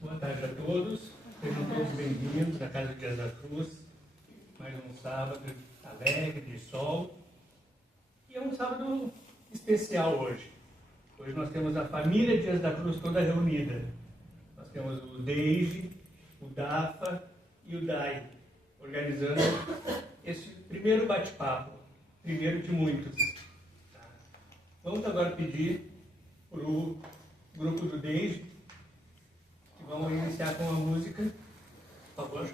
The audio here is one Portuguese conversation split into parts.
Boa tarde a todos, sejam todos bem-vindos à Casa de Dias da Cruz. Mais um sábado alegre, de sol. E é um sábado especial hoje. Hoje nós temos a família Dias da Cruz toda reunida. Nós temos o Deide, o Dafa e o Dai, organizando esse primeiro bate-papo, primeiro de muitos. Vamos agora pedir para o grupo do Deide, que vamos iniciar com a música, por favor.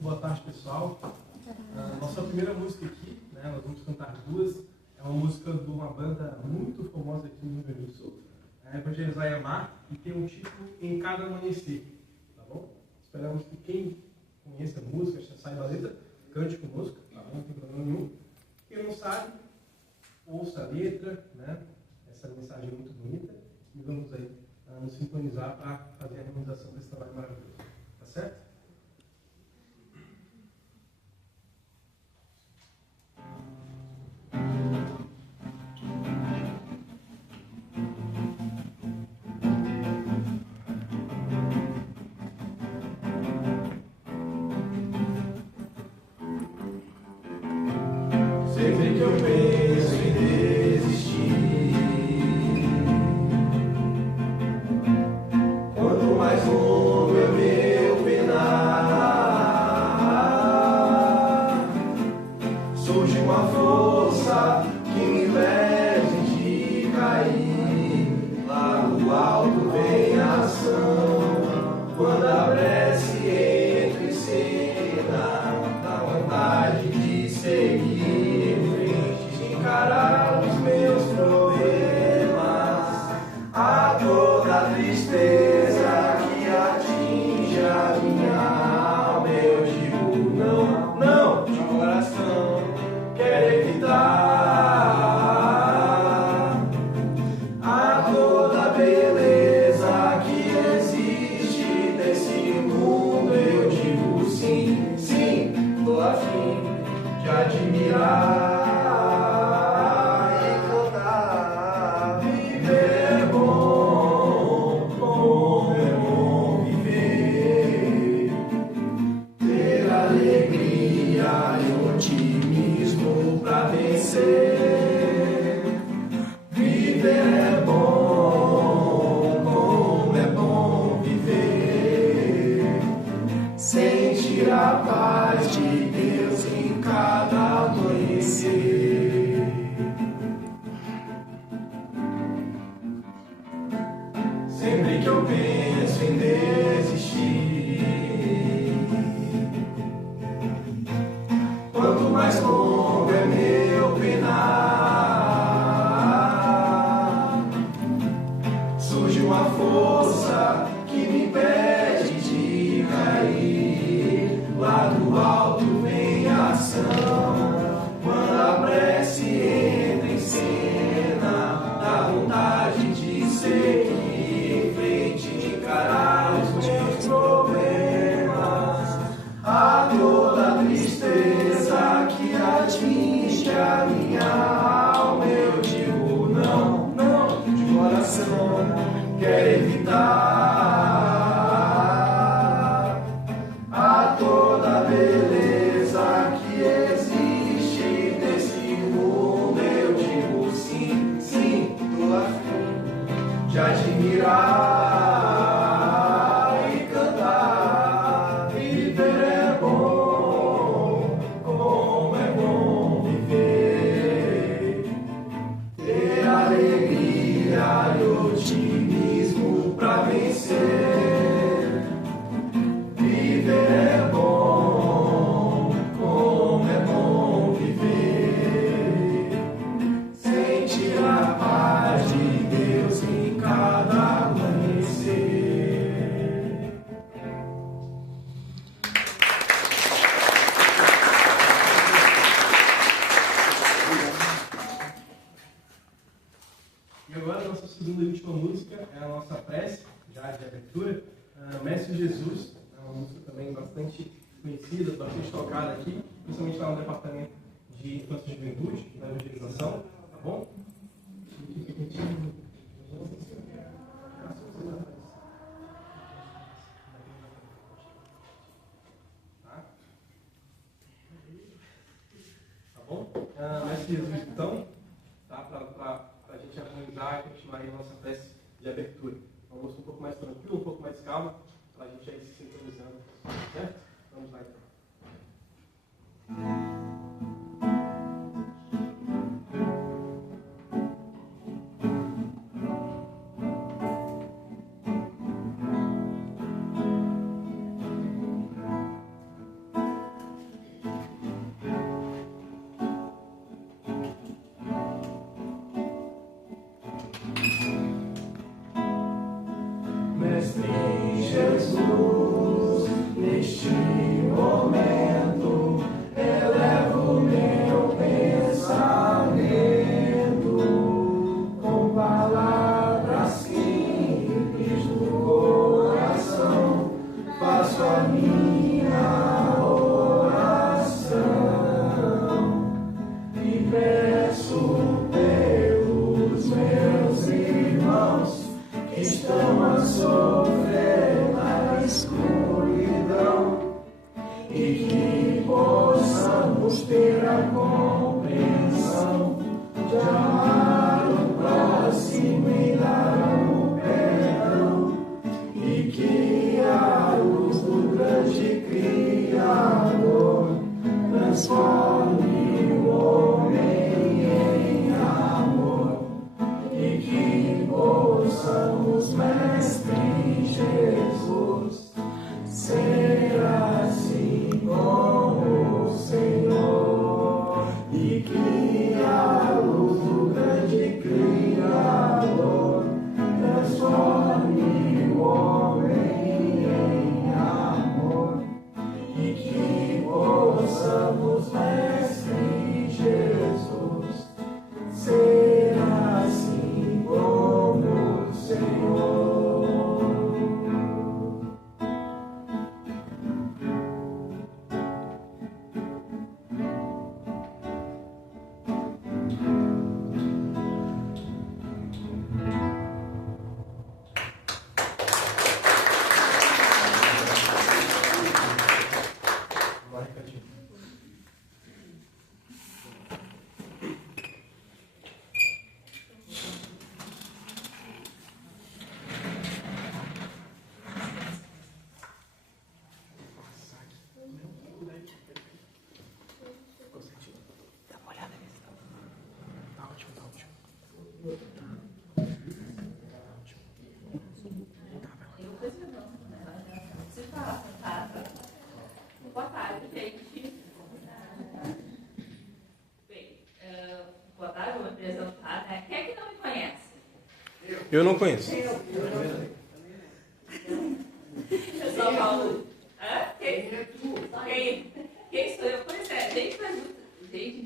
Boa tarde, pessoal. Nossa primeira música aqui, né, nós vamos cantar duas. É uma música de uma banda muito famosa aqui no Rio Grande do Sul, Evangelizar e Amar, e tem um título Em Cada Amanhecer, tá bom? Esperamos que quem conhece a música, já saiba a letra, cante conosco, tá bom? Não tem problema nenhum. Quem não sabe, ouça a letra, né? Essa mensagem é muito bonita, e vamos aí nos sintonizar para fazer a realização desse trabalho maravilhoso, tá certo? Sempre que eu penso em desistir, quanto mais longo é meu penar, surge uma força que me impede de cair. Lá do alto vem a ação, quando a prece entra em cena, dá vontade de seguir, encarar os meus problemas, a toda tristeza que atinge a minha alma. Eu digo não, não, de coração, quero evitar a toda beleza que existe nesse mundo. Eu digo sim, sim, tô a fim de admirar. Viver é bom, como é bom viver, sentir a paz de Deus em cada amanhecer. Sempre que eu penso em desistir, quanto mais longo é meu penar, surge uma força que me impede de cair. Lá do alto vem a ação, quando a prece entra em cena, dá vontade de seguir em frente, de encarar os meus problemas, a toda tristeza que atinge a minha alma. última música é a nossa prece, já de abertura, Mestre Jesus, é uma música também bastante conhecida, bastante tocada aqui, principalmente lá no departamento de Infância e Juventude, da evangelização, tá bom? Tá bom? Mestre Jesus, então, tá? Para a gente harmonizar e continuar aí a nossa prece de abertura. Uma música um pouco mais tranquila, um pouco mais calma, para a gente aí se sintonizando, certo? Vamos lá então. Mestre Jesus, neste momento, elevo meu pensamento com palavras simples do coração. Faço a minha oração e peço pelos meus irmãos que estão a sofrer na escuridão e que possamos ter a compreensão de amar o próximo e dar o perdão e que a luz do grande Criador transforme o homem em amor e que possamos, Mestre Jesus, ser assim como o Senhor e que a luz do grande Criador transforme o homem em amor e que possamos, Mestre Jesus, ser assim como o Senhor. Vai, Cadinho. Dá uma olhada nisso. Tá ótimo, tá ótimo. Boa tarde, gente. Bem, boa tarde, vou me apresentar, né? Quem é que não me conhece? Eu não conheço. Eu sou a Paula. Hã? Quem sou eu? Pois é, gente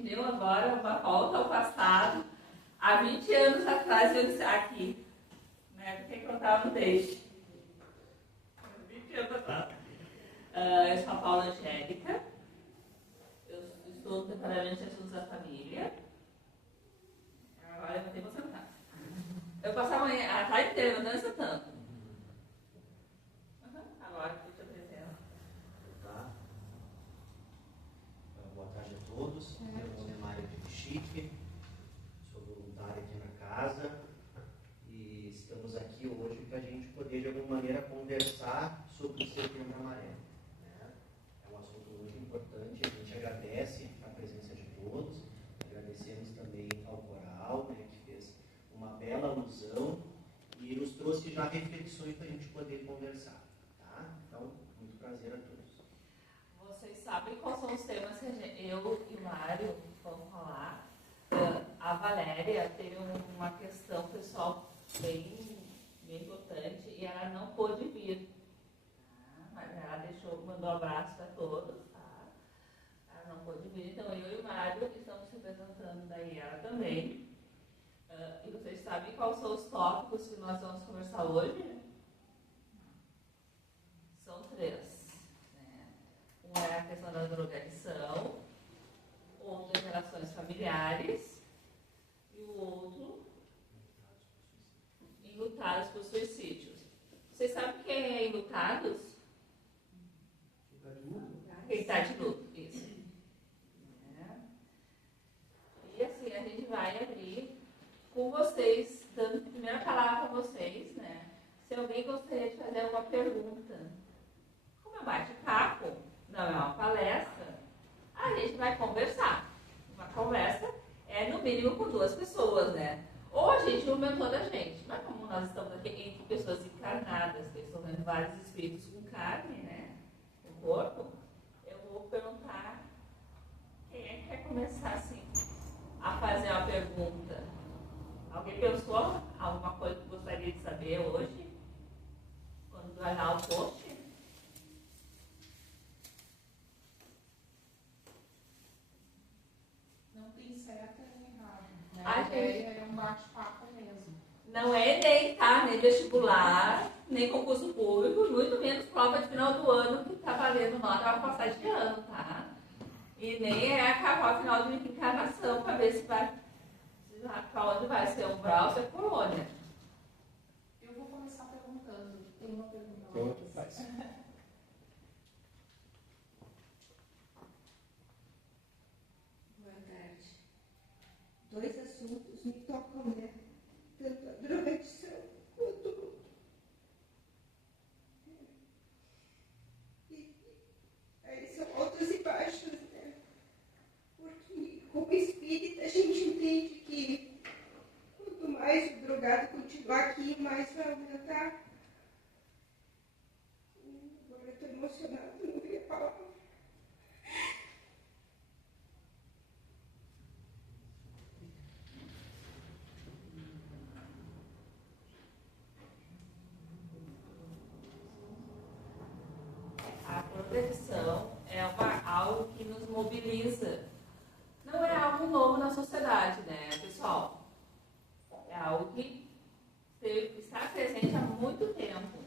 deu agora uma volta ao passado. Há 20 anos atrás eu disse aqui, né? Por que eu estava no deixe? 20 anos atrás. Eu sou a Paula Angélica. Eu estou no Departamento de Assuntos da Família. Agora eu vou ter que sentar. Eu passava a tarde inteira andando e sentando. Agora que eu te apresento. Tá. Boa tarde a todos. Meu nome é Mário de Chique, sou voluntário aqui na casa e estamos aqui hoje para a gente poder de alguma maneira conversar sobre o Setembro Amarelo. Né? É um assunto muito importante, a gente agradece a presença de todos, agradecemos também ao coral, né, que fez uma bela alusão e nos trouxe já reflexões para a gente poder conversar. Tá? Então, muito prazer a todos. Vocês sabem quais são os temas que eu e o Mário vamos falar? A Valéria teve uma questão pessoal bem importante e ela não pôde vir. Mas ela mandou um abraço para todos. Tá? Ela não pôde vir, então eu e o Mário estamos representando daí ela também. E vocês sabem quais são os tópicos que nós vamos conversar hoje? São 3. Né? Um é a questão da drogadição, outro é relações familiares, e o outro, enlutados por suicídios. Vocês sabem quem é enlutados? Quem está de luto, isso. E assim, a gente vai abrir com vocês, dando a primeira palavra para vocês, né? Se alguém gostaria de fazer alguma pergunta. Como é bate-papo, não é uma palestra, a gente vai conversar. Uma conversa é no mínimo com 2 pessoas, né? Ou a gente aumentou da gente. Mas como nós estamos aqui entre pessoas encarnadas, que estão vendo vários espíritos com carne, né? Com corpo, eu vou perguntar quem é que quer começar assim a fazer uma pergunta. Alguém pensou alguma coisa que gostaria de saber hoje? Quando vai lá o post? Não tem certo nem errado. Né? A A ideia é um bate-papo mesmo. Não é nem, tá, nem vestibular, nem concurso público, muito menos prova de final do ano que tá valendo nota para passagem de ano, tá? E nem é acabar o final de encarnação para ver se vai, para onde vai ser umbral, se é colônia. Eu vou começar perguntando. Tem uma pergunta lá. Tem outra faz. Boa tarde. 2 assuntos me tocam, né? Tanto a drogadição quanto o luto. E aí são altos e baixos, né? Porque como espírita a gente entende que quanto mais o drogado continuar aqui, mais vai aumentar. Agora eu estou emocionada, não vi a palavra. A proteção é algo que nos mobiliza. Não é algo novo na sociedade, né, pessoal? É algo que está presente há muito tempo,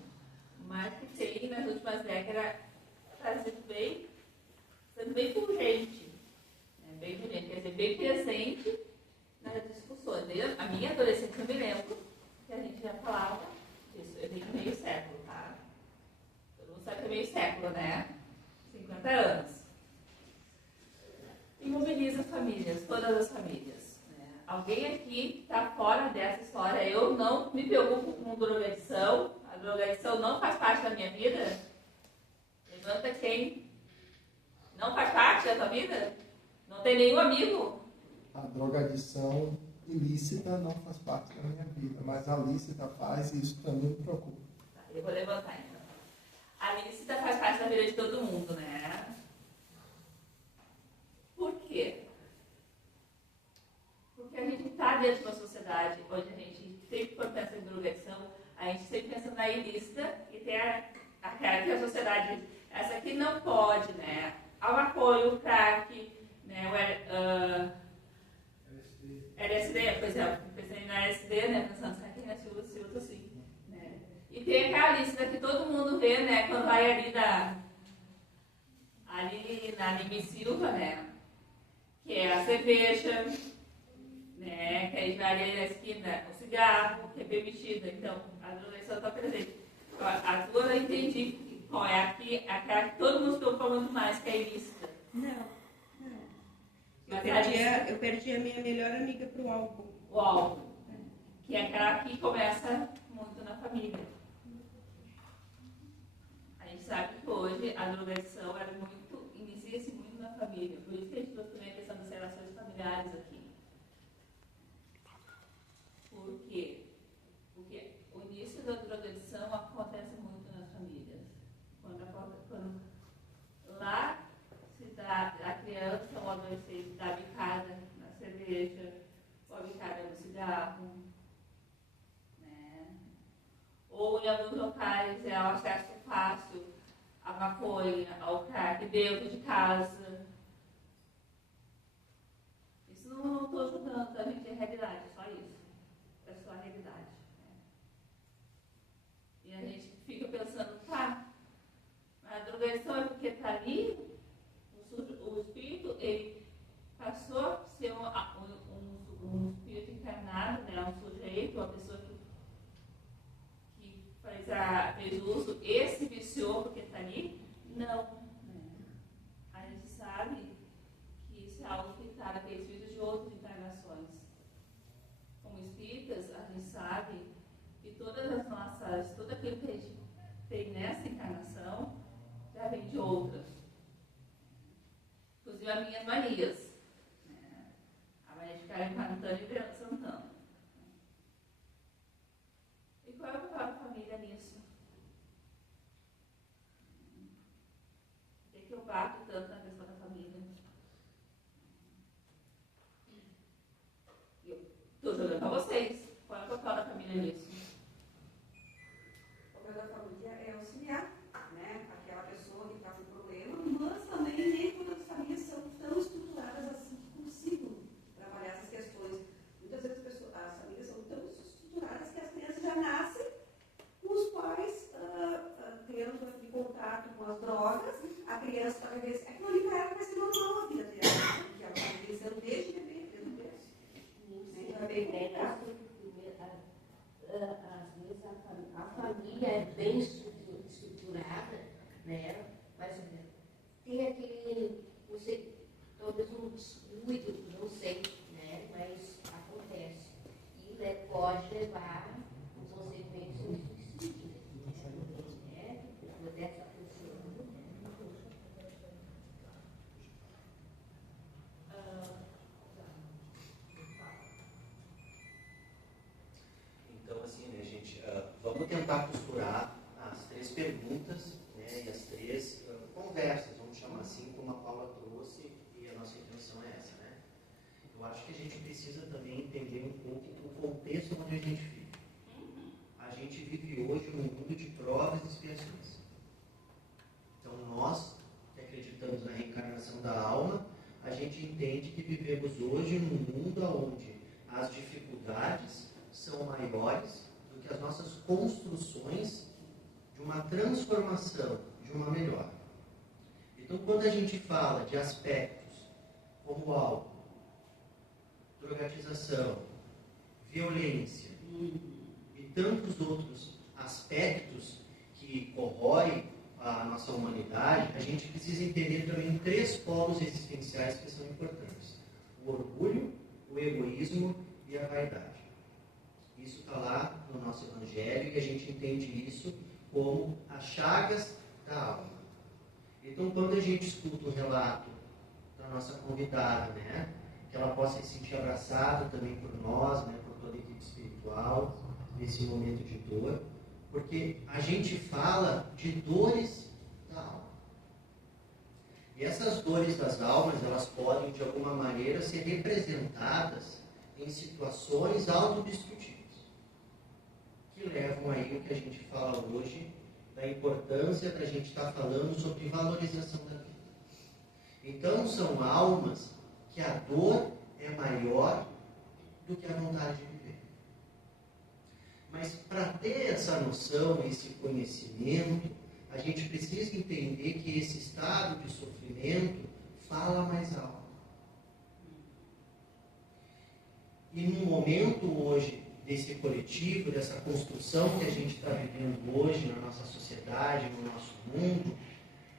mas que tem, nas últimas décadas, sendo bem urgente. Né? Bem urgente, quer dizer, bem presente nas discussões. Desde a minha adolescência, eu me lembro que a gente já falava disso. Eu tenho meio século, tá? Todo mundo sabe que é meio século, né? 50 anos. E mobiliza famílias, todas as famílias. Né? Alguém aqui está fora dessa história. Eu não me preocupo com drogadição. A drogadição não faz parte da minha vida. Levanta quem não faz parte da tua vida. Não tem nenhum amigo. A drogadição ilícita não faz parte da minha vida, mas a lícita faz, e isso também me preocupa. Tá, eu vou levantar então. A lícita faz parte da vida de todo mundo, né? Por quê? Porque a gente está dentro de uma sociedade onde a gente sempre, quando pensa em drogadição, a gente sempre pensa na ilícita e tem aquela que a sociedade, essa aqui não pode, né? A maconha, o crack, né? LSD, por exemplo, pensei na LSD, né? Pensando, será que se usa assim? Né? E tem aquela lista que todo mundo vê, né? Quando vai ali na Lime Silva, né? Que é a cerveja, né? Que a gente vai ali na esquina, o cigarro, que é permitido. Então, a drogadição está presente. A tua eu entendi qual é aquela que todo mundo se preocupa muito mais, que é ilícita. Não. Mas Eu perdi a minha melhor amiga pro álcool. o álcool, que é aquela que começa muito na família. A gente sabe que hoje a drogadição inicia-se muito na família. Por isso que a gente trouxe também a questão das relações familiares aqui. Por quê? Porque o início da drogadição acontece muito nas famílias. Quando lá se dá, a criança ou o adolescente dá bicada na cerveja, ou a bicada no cigarro, né? Ou em alguns locais é o acesso fácil à maconha, ao crack dentro de casa. Isso não estou julgando, tá, gente? É realidade, é só isso. É só a A gente fica pensando, tá, a drogadição é porque está ali, o espírito, ele passou a ser um espírito encarnado, né, um sujeito, uma pessoa que fez uso e se viciou porque está ali. Não. A gente sabe que isso é algo que está naqueles espíritos de outras encarnações. Como espíritas, a gente sabe que tudo aquilo que a gente tem nessa encarnação já vem de outras. Inclusive as minhas manias. A mania de ficar encantando e pensando. E qual é o papel da família nisso? Por que eu bato tanto na questão da família? Estou jogando para vocês. Qual é o papel da família nisso? O papel da família é auxiliar, né? Aquela pessoa que está com problema, mas também nem todas as famílias são tão estruturadas assim que consigam trabalhar essas questões. Muitas vezes as famílias são tão estruturadas que as crianças já nascem com os pais tendo contato com as drogas, a criança está vivendo. Aquilo ali para ela vai ser normal a vida dela, porque ela está vivenciando desde bebê, desde o berço. É bem complicado. Às vezes a família é bem estruturada, né? Mas tem aquele, talvez um descuido, não sei, né? Mas acontece. E pode levar os procedimentos ao suicídio, né? Dessa pessoa. Então, assim, né, gente, vamos tentar costurar as três perguntas, né, e as três conversas, vamos chamar assim, como a Paula trouxe, e a nossa intenção é essa, né? Eu acho que a gente precisa também entender um pouco o contexto onde a gente vive. A gente vive hoje num mundo de provas e expiações. Então, nós, que acreditamos na reencarnação da alma, a gente entende que vivemos hoje num mundo onde as dificuldades são maiores do que as nossas construções de uma transformação, de uma melhora. Então, quando a gente fala de aspectos como álcool, drogatização, violência e tantos outros aspectos que corroem a nossa humanidade, a gente precisa entender também três polos existenciais que são importantes: o orgulho, o egoísmo e a vaidade. Isso está lá no nosso Evangelho e a gente entende isso como as chagas da alma. Então, quando a gente escuta o relato da nossa convidada, né, que ela possa se sentir abraçada também por nós, né, por toda a equipe espiritual, nesse momento de dor, porque a gente fala de dores da alma. E essas dores das almas, elas podem, de alguma maneira, ser representadas em situações autodestrutivas, que levam aí o que a gente fala hoje, da importância da gente estar falando sobre valorização da vida. Então, são almas que a dor é maior do que a vontade de viver. Mas para ter essa noção, esse conhecimento, a gente precisa entender que esse estado de sofrimento fala mais alto. E no momento hoje desse coletivo, dessa construção que a gente está vivendo hoje na nossa sociedade, no nosso mundo,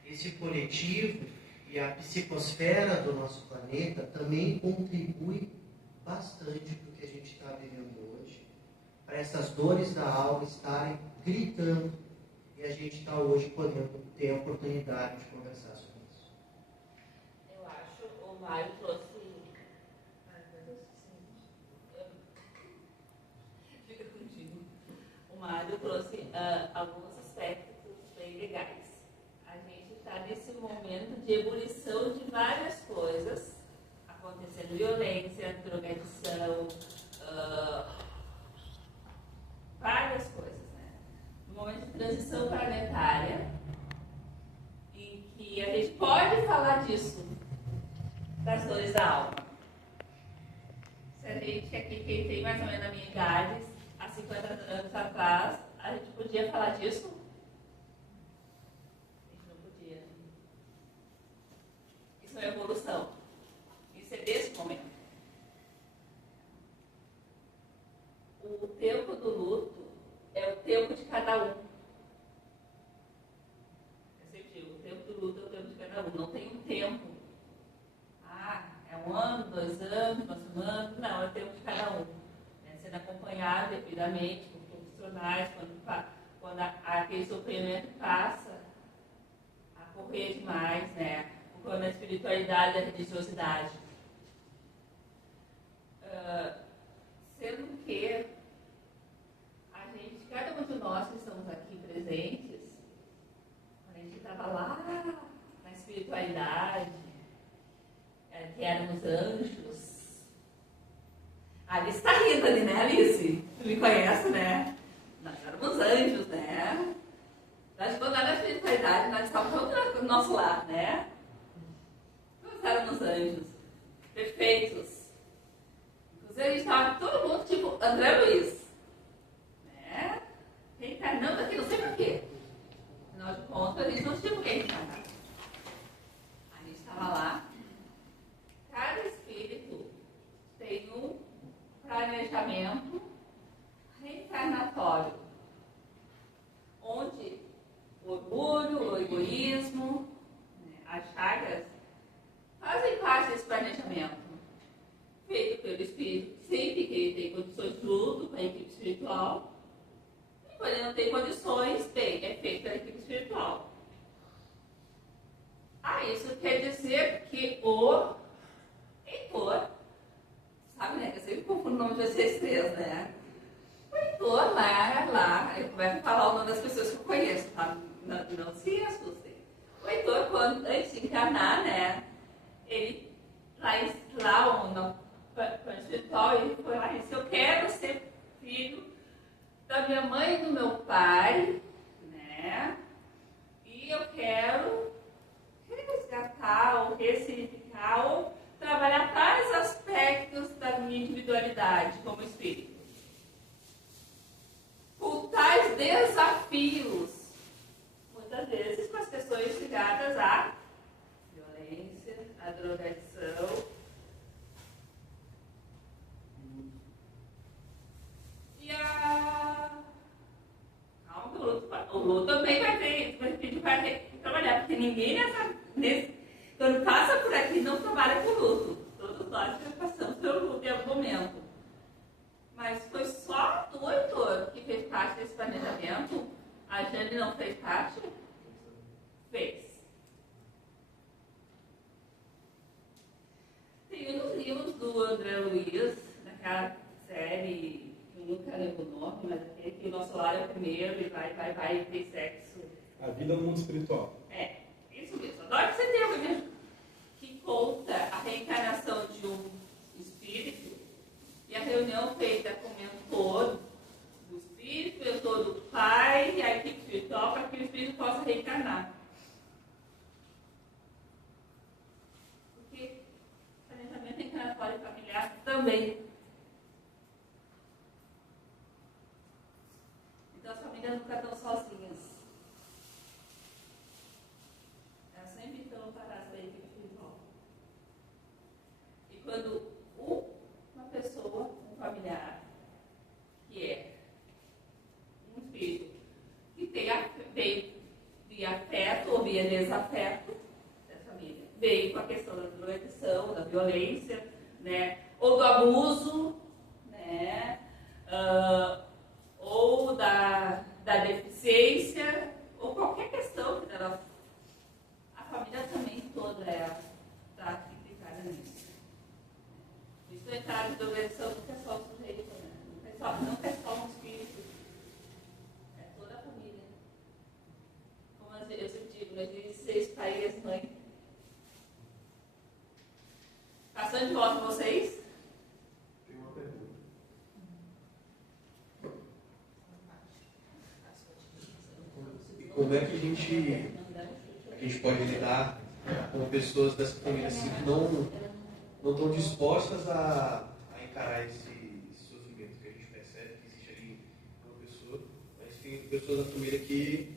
esse coletivo e a psicosfera do nosso planeta também contribui bastante para o que a gente está vivendo hoje, para essas dores da alma estarem gritando, e a gente está hoje podendo ter a oportunidade de conversar sobre isso. Eu acho, o Mário trouxe... Fica contigo. O Mário trouxe alguns aspectos bem legais. A gente está nesse momento de ebulição de várias coisas acontecendo: violência, drogadição, várias coisas, né? No momento de transição planetária, em que a gente pode falar disso, das dores da alma. Se a gente aqui, quem tem mais ou menos a minha idade, há 50 anos atrás, a gente podia falar disso? A gente não podia. Isso é evolução. Isso é desse momento. O tempo do luto é o tempo de cada um. Eu sempre digo, o tempo do luto é o tempo de cada um. Não tem um tempo. É 1 ano, 2 anos, 1 semana. Não, é o tempo de cada um. Sendo acompanhado devidamente por profissionais, quando aquele sofrimento passa a correr demais, né? Quando a espiritualidade e a religiosidade. Sendo que cada um de nós que estamos aqui presentes, quando a gente estava lá na espiritualidade, que éramos anjos. A Alice está rindo ali, né, Alice? Tu me conhece, né? Nós éramos anjos, né? Nós, quando lá na espiritualidade, nós estávamos do nosso lar, né? Nós éramos anjos, perfeitos. Inclusive, a gente estava todo mundo tipo André Luiz, né? Reencarnando aqui, não sei porquê. Afinal de contas, a gente não tinha por que reencarnar. A gente estava lá. Cada espírito tem um planejamento reencarnatório, onde o orgulho, o egoísmo, as chagas fazem parte desse planejamento, feito pelo espírito, sempre que ele tem condições junto com a equipe espiritual. E quando ele não tem condições, bem, é feito pela equipe espiritual. Isso quer dizer que o Heitor, sabe, né? Eu sempre confundo o nome de vocês três, né? O Heitor lá, eu começo a falar o nome das pessoas que eu conheço, tá? Não se assustem. O Heitor, antes de encarnar, né? Ele, lá no plano espiritual, ele foi lá e disse: eu quero ser filho da minha mãe e do meu pai, né? E eu quero resgatar ou ressignificar ou trabalhar tais aspectos da minha individualidade como espírito. Por tais desafios, muitas vezes com as questões ligadas à violência, à drogadição e a... Calma, o luto também vai ter que trabalhar, porque ninguém quando passa por aqui não trabalha com luto. Todos nós já passamos pelo luto em algum momento. Mas foi só o Heitor que fez parte desse planejamento. A Jane não fez parte? Fez. Tem um dos livros do André Luiz, naquela série, eu nunca lembro o nome, mas aquele que o nosso lar é o primeiro e vai ter sexo. A vida no mundo espiritual. Isso mesmo. Adoro que você tenha mesmo. Que conta a reencarnação de um espírito e a reunião feita com o mentor do espírito, o mentor do pai e a equipe espiritual para que o espírito possa reencarnar. Porque planejamento reencarnatório familiar também. Então as famílias nunca estão sozinhas. Elas sempre estão paradas da equipe espiritual. E quando uma pessoa, um familiar, que é um espírito que veio via afeto ou via desafeto dessa família, veio com a questão da drogadição, da violência, né, ou do abuso, né, ou da deficiência, ou qualquer questão que ela, a família também toda está implicada nisso. Isso é entrar de drogadição não é só o sujeito, né? Não é só um espírito, é toda a família. Como eu sempre digo, nós vivemos 6 países, mãe. Passando de volta vocês. Tem uma pergunta. E como é que a gente pode lidar com pessoas dessa família assim, que não estão dispostas a encarar esse sofrimento, que a gente percebe que existe ali uma pessoa, mas fica tem pessoas da família que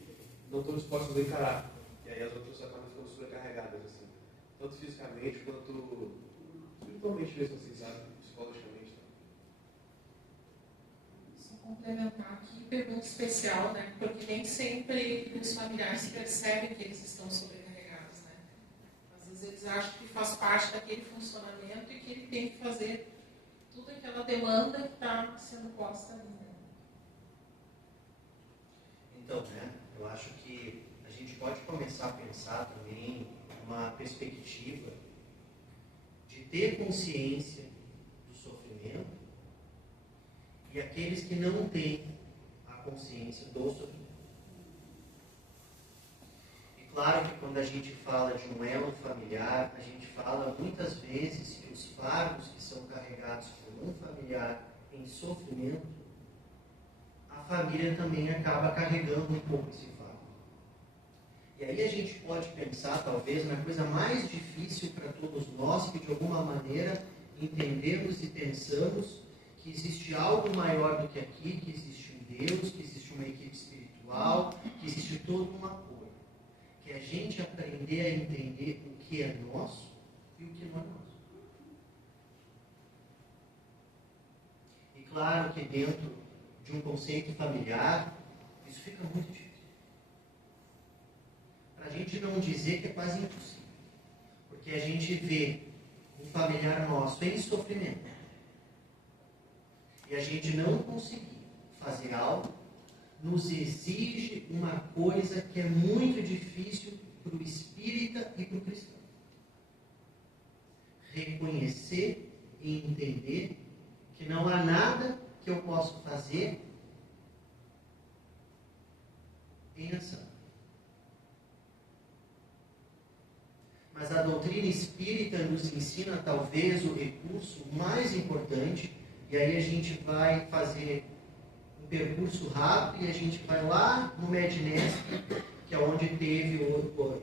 não estão dispostas a encarar. E aí as outras acabam ficando sobrecarregadas, assim. Tanto fisicamente quanto espiritualmente mesmo, assim, sabe? Psicologicamente. Só complementar aqui, pergunta especial, né? Porque nem sempre os familiares percebem que eles estão sobrecarregados, né? Às vezes eles acham que faz parte daquele funcionamento e que ele tem que fazer toda aquela demanda que está sendo posta ali, né? Então, né, eu acho que a gente pode começar a pensar também uma perspectiva de ter consciência do sofrimento e aqueles que não têm a consciência do sofrimento. E claro que quando a gente fala de um elo familiar, a gente fala muitas vezes que os fardos que são carregados por um familiar em sofrimento, a família também acaba carregando um pouco esse fardo. E aí a gente pode pensar, talvez, na coisa mais difícil para todos nós, que de alguma maneira entendemos e pensamos que existe algo maior do que aqui, que existe um Deus, que existe uma equipe espiritual, que existe todo um apoio. Que é a gente aprender a entender o que é nosso e o que não é nosso. E claro que dentro de um conceito familiar, isso fica muito difícil. Para a gente não dizer que é quase impossível. Porque a gente vê um familiar nosso em sofrimento e a gente não conseguir fazer algo, nos exige uma coisa que é muito difícil para o espírita e para o cristão. Reconhecer e entender que não há nada que eu posso fazer em ação. Mas a doutrina espírita nos ensina talvez o recurso mais importante, e aí a gente vai fazer um percurso rápido e a gente vai lá no Mednesp, que é onde teve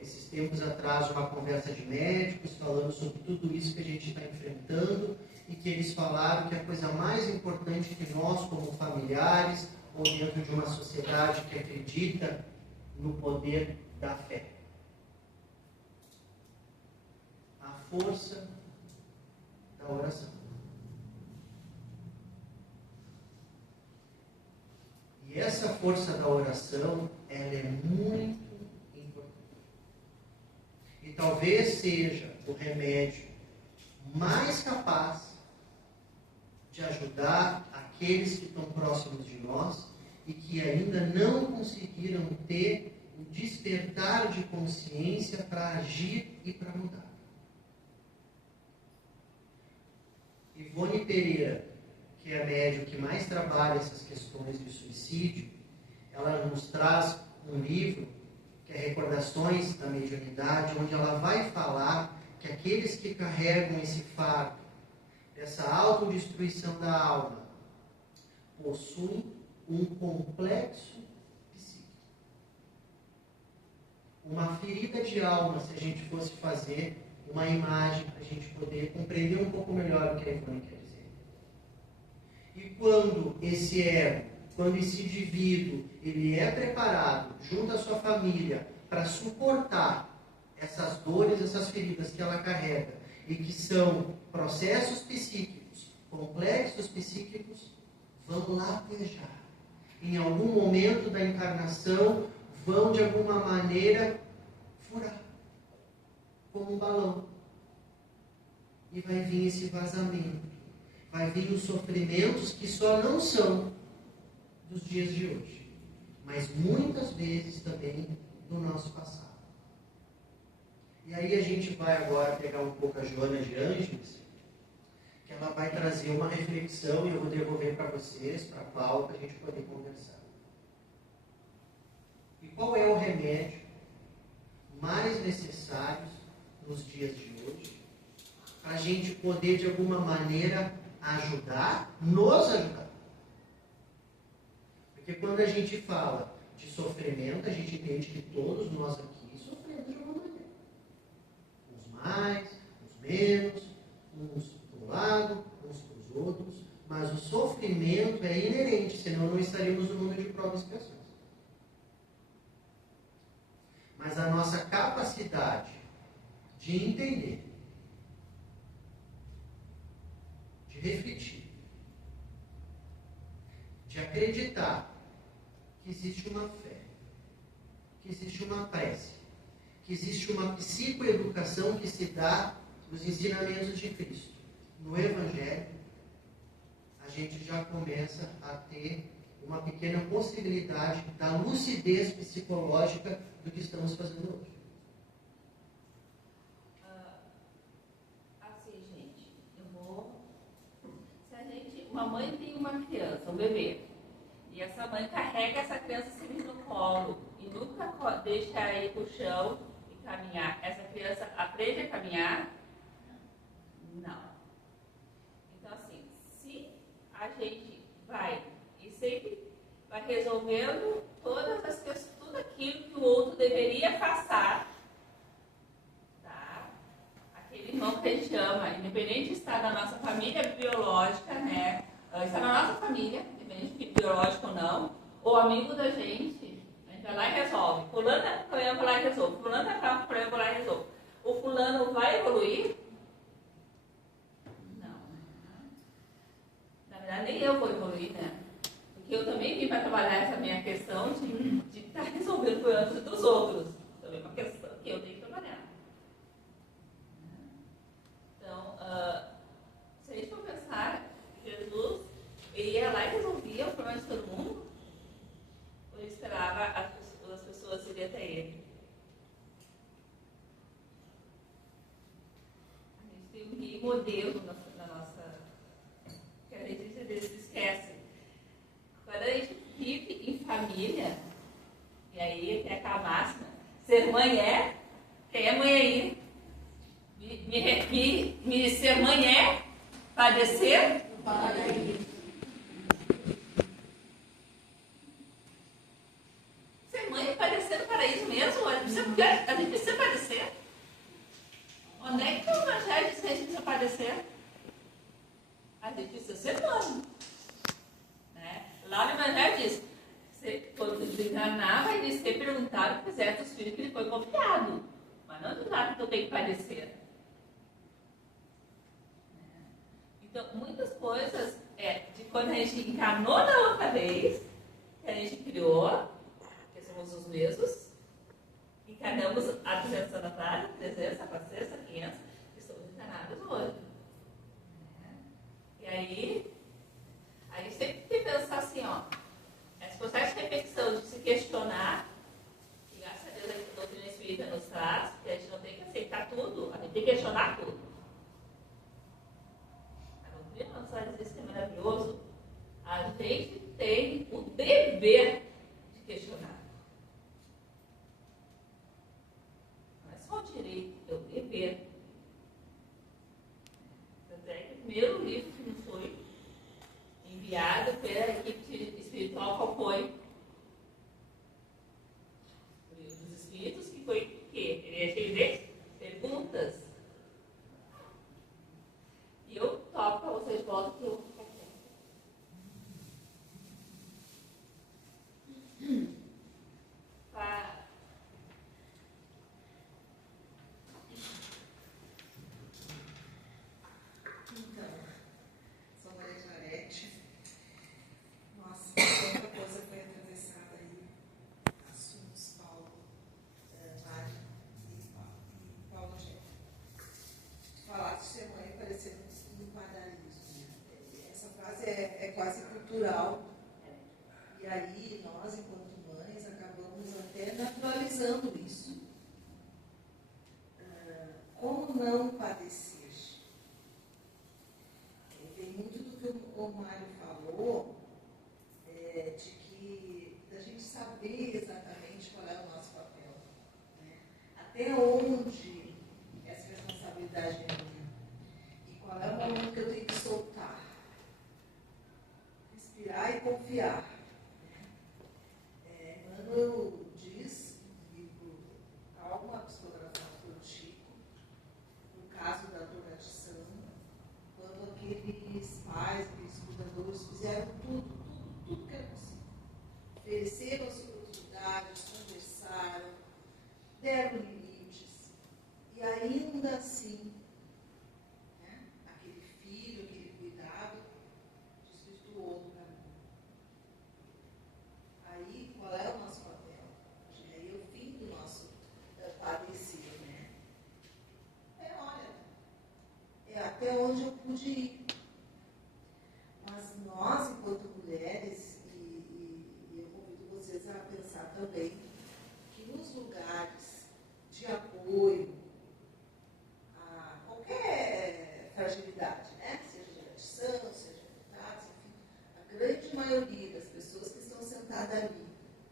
esses tempos atrás uma conversa de médicos falando sobre tudo isso que a gente está enfrentando, e que eles falaram que a coisa mais importante que nós, como familiares, ou dentro de uma sociedade que acredita no poder da fé, a força da oração. E essa força da oração, ela é muito importante. E talvez seja o remédio mais capaz de ajudar aqueles que estão próximos de nós e que ainda não conseguiram ter o despertar de consciência para agir e para mudar. Ivone Pereira, que é a médium que mais trabalha essas questões de suicídio, ela nos traz um livro que é Recordações da Mediunidade, onde ela vai falar que aqueles que carregam esse fardo, essa autodestruição da alma, possuem um complexo psíquico. Uma ferida de alma, se a gente fosse fazer uma imagem para a gente poder compreender um pouco melhor o que a Ivone quer dizer. E quando esse ego, quando esse indivíduo, ele é preparado junto à sua família para suportar essas dores, essas feridas que ela carrega, e que são processos psíquicos, complexos psíquicos, vão latejar. Em algum momento da encarnação, vão de alguma maneira furar, como um balão. E vai vir esse vazamento. Vai vir os sofrimentos que só não são dos dias de hoje, mas muitas vezes também do nosso passado. E aí a gente vai agora pegar um pouco a Joana de Ângeles, que ela vai trazer uma reflexão e eu vou devolver para vocês, para a Paula, para a gente poder conversar. E qual é o remédio mais necessário nos dias de hoje, para a gente poder, de alguma maneira, ajudar, nos ajudar? Porque quando a gente fala de sofrimento, a gente entende que todos nós aqui sofremos de alguma maneira. Uns mais, uns menos, uns para um lado, uns para os outros, mas o sofrimento é inerente, senão não estaríamos no mundo de provas e expiações. da nossa capacidade de entender, de refletir, de acreditar que existe uma fé, que existe uma prece, que existe uma psicoeducação que se dá nos ensinamentos de Cristo. No Evangelho, a gente já começa a ter uma pequena possibilidade da lucidez psicológica do que estamos fazendo hoje. Assim, gente, se a gente, uma mãe tem uma criança, um bebê, e essa mãe carrega essa criança sempre no colo e nunca deixa ela ir pro chão e caminhar, essa criança aprende a caminhar? Não. Então, assim, se a gente vai e sempre vai resolvendo todas as questões, tudo aquilo que o outro deveria passar, tá? Aquele irmão que a gente ama, independente de estar na nossa família biológica, né? Está na nossa família, independente de biológico ou não, ou amigo da gente, a gente vai lá e resolve. Fulano tá com problema, vai lá e resolve. Fulano tá com problema, vai lá e resolve. O fulano vai evoluir? Não. Na verdade, nem eu vou evoluir, né? Porque eu também vim para trabalhar essa minha questão de estar resolvendo problemas dos outros. Também é uma questão que eu tenho que trabalhar. Então, se a gente for pensar, Jesus ia lá e resolvia o problema de todo mundo, ou ele esperava as pessoas irem até ele? A gente tem um guia modelo na nossa... que a gente às vezes esquece. Quando a gente vive em família, e aí tem aquela máxima, ser mãe é, quem é mãe aí? Ser mãe é padecer? Ser mãe é padecer no paraíso mesmo? A gente precisa padecer? Onde é que o Evangelho diz que a gente precisa padecer? A gente precisa ser mãe. Né? Lá no Evangelho diz, quando desencarnava, ele se perguntava o que fizesse os filhos que lhe foi confiado. Mas não do lado que eu tenho que padecer. Então, muitas coisas de quando a gente encarnou na outra vez, que a gente criou, que somos os mesmos, encarnamos há 200 anos atrás, 300, 400, 500, e somos encarnados hoje. E aí, a gente sempre tem que pensar assim, ó, esse processo de reflexão, de se questionar, e graças a Deus a doutrina espírita nos traz, que a gente não tem que aceitar tudo, a gente tem que questionar tudo. Não só dizer isso que é maravilhoso, a gente tem o dever de questionar. Não é só o direito, é o dever. Tanto é que o primeiro livro que nos foi enviado pela equipe espiritual, qual foi? O livro dos Espíritos, que foi o quê? Ele é cheio de perguntas. E eu topo para vocês, voltam que eu vou ficar quieto. Então, sou Maria Clarete. Nossa, tanta coisa foi atravessada aí. Assuntos, Paulo, Mário e Paulo Gé. Falar de ser mãe parecendo enquadrarismo. Essa frase é quase cultural. E aí, nós, enquanto mães, acabamos até naturalizando isso. Como não padecer? Tem muito do que o Mário falou, de que da gente saber exatamente qual é o nosso papel. Né? Até onde essa responsabilidade é minha. E qual é o momento que eu tenho que soltar. Respirar e confiar. Emmanuel diz, no livro Calma, psicografado por Chico, no caso da donatição, quando aqueles pais, aqueles cuidadores fizeram tudo que era possível. Ofereceram as oportunidades, conversaram, deram até onde eu pude ir. Mas nós, enquanto mulheres, e eu convido vocês a pensar também, que nos lugares de apoio a qualquer fragilidade, né? Seja de tradição, seja de contatos, enfim, a grande maioria das pessoas que estão sentadas ali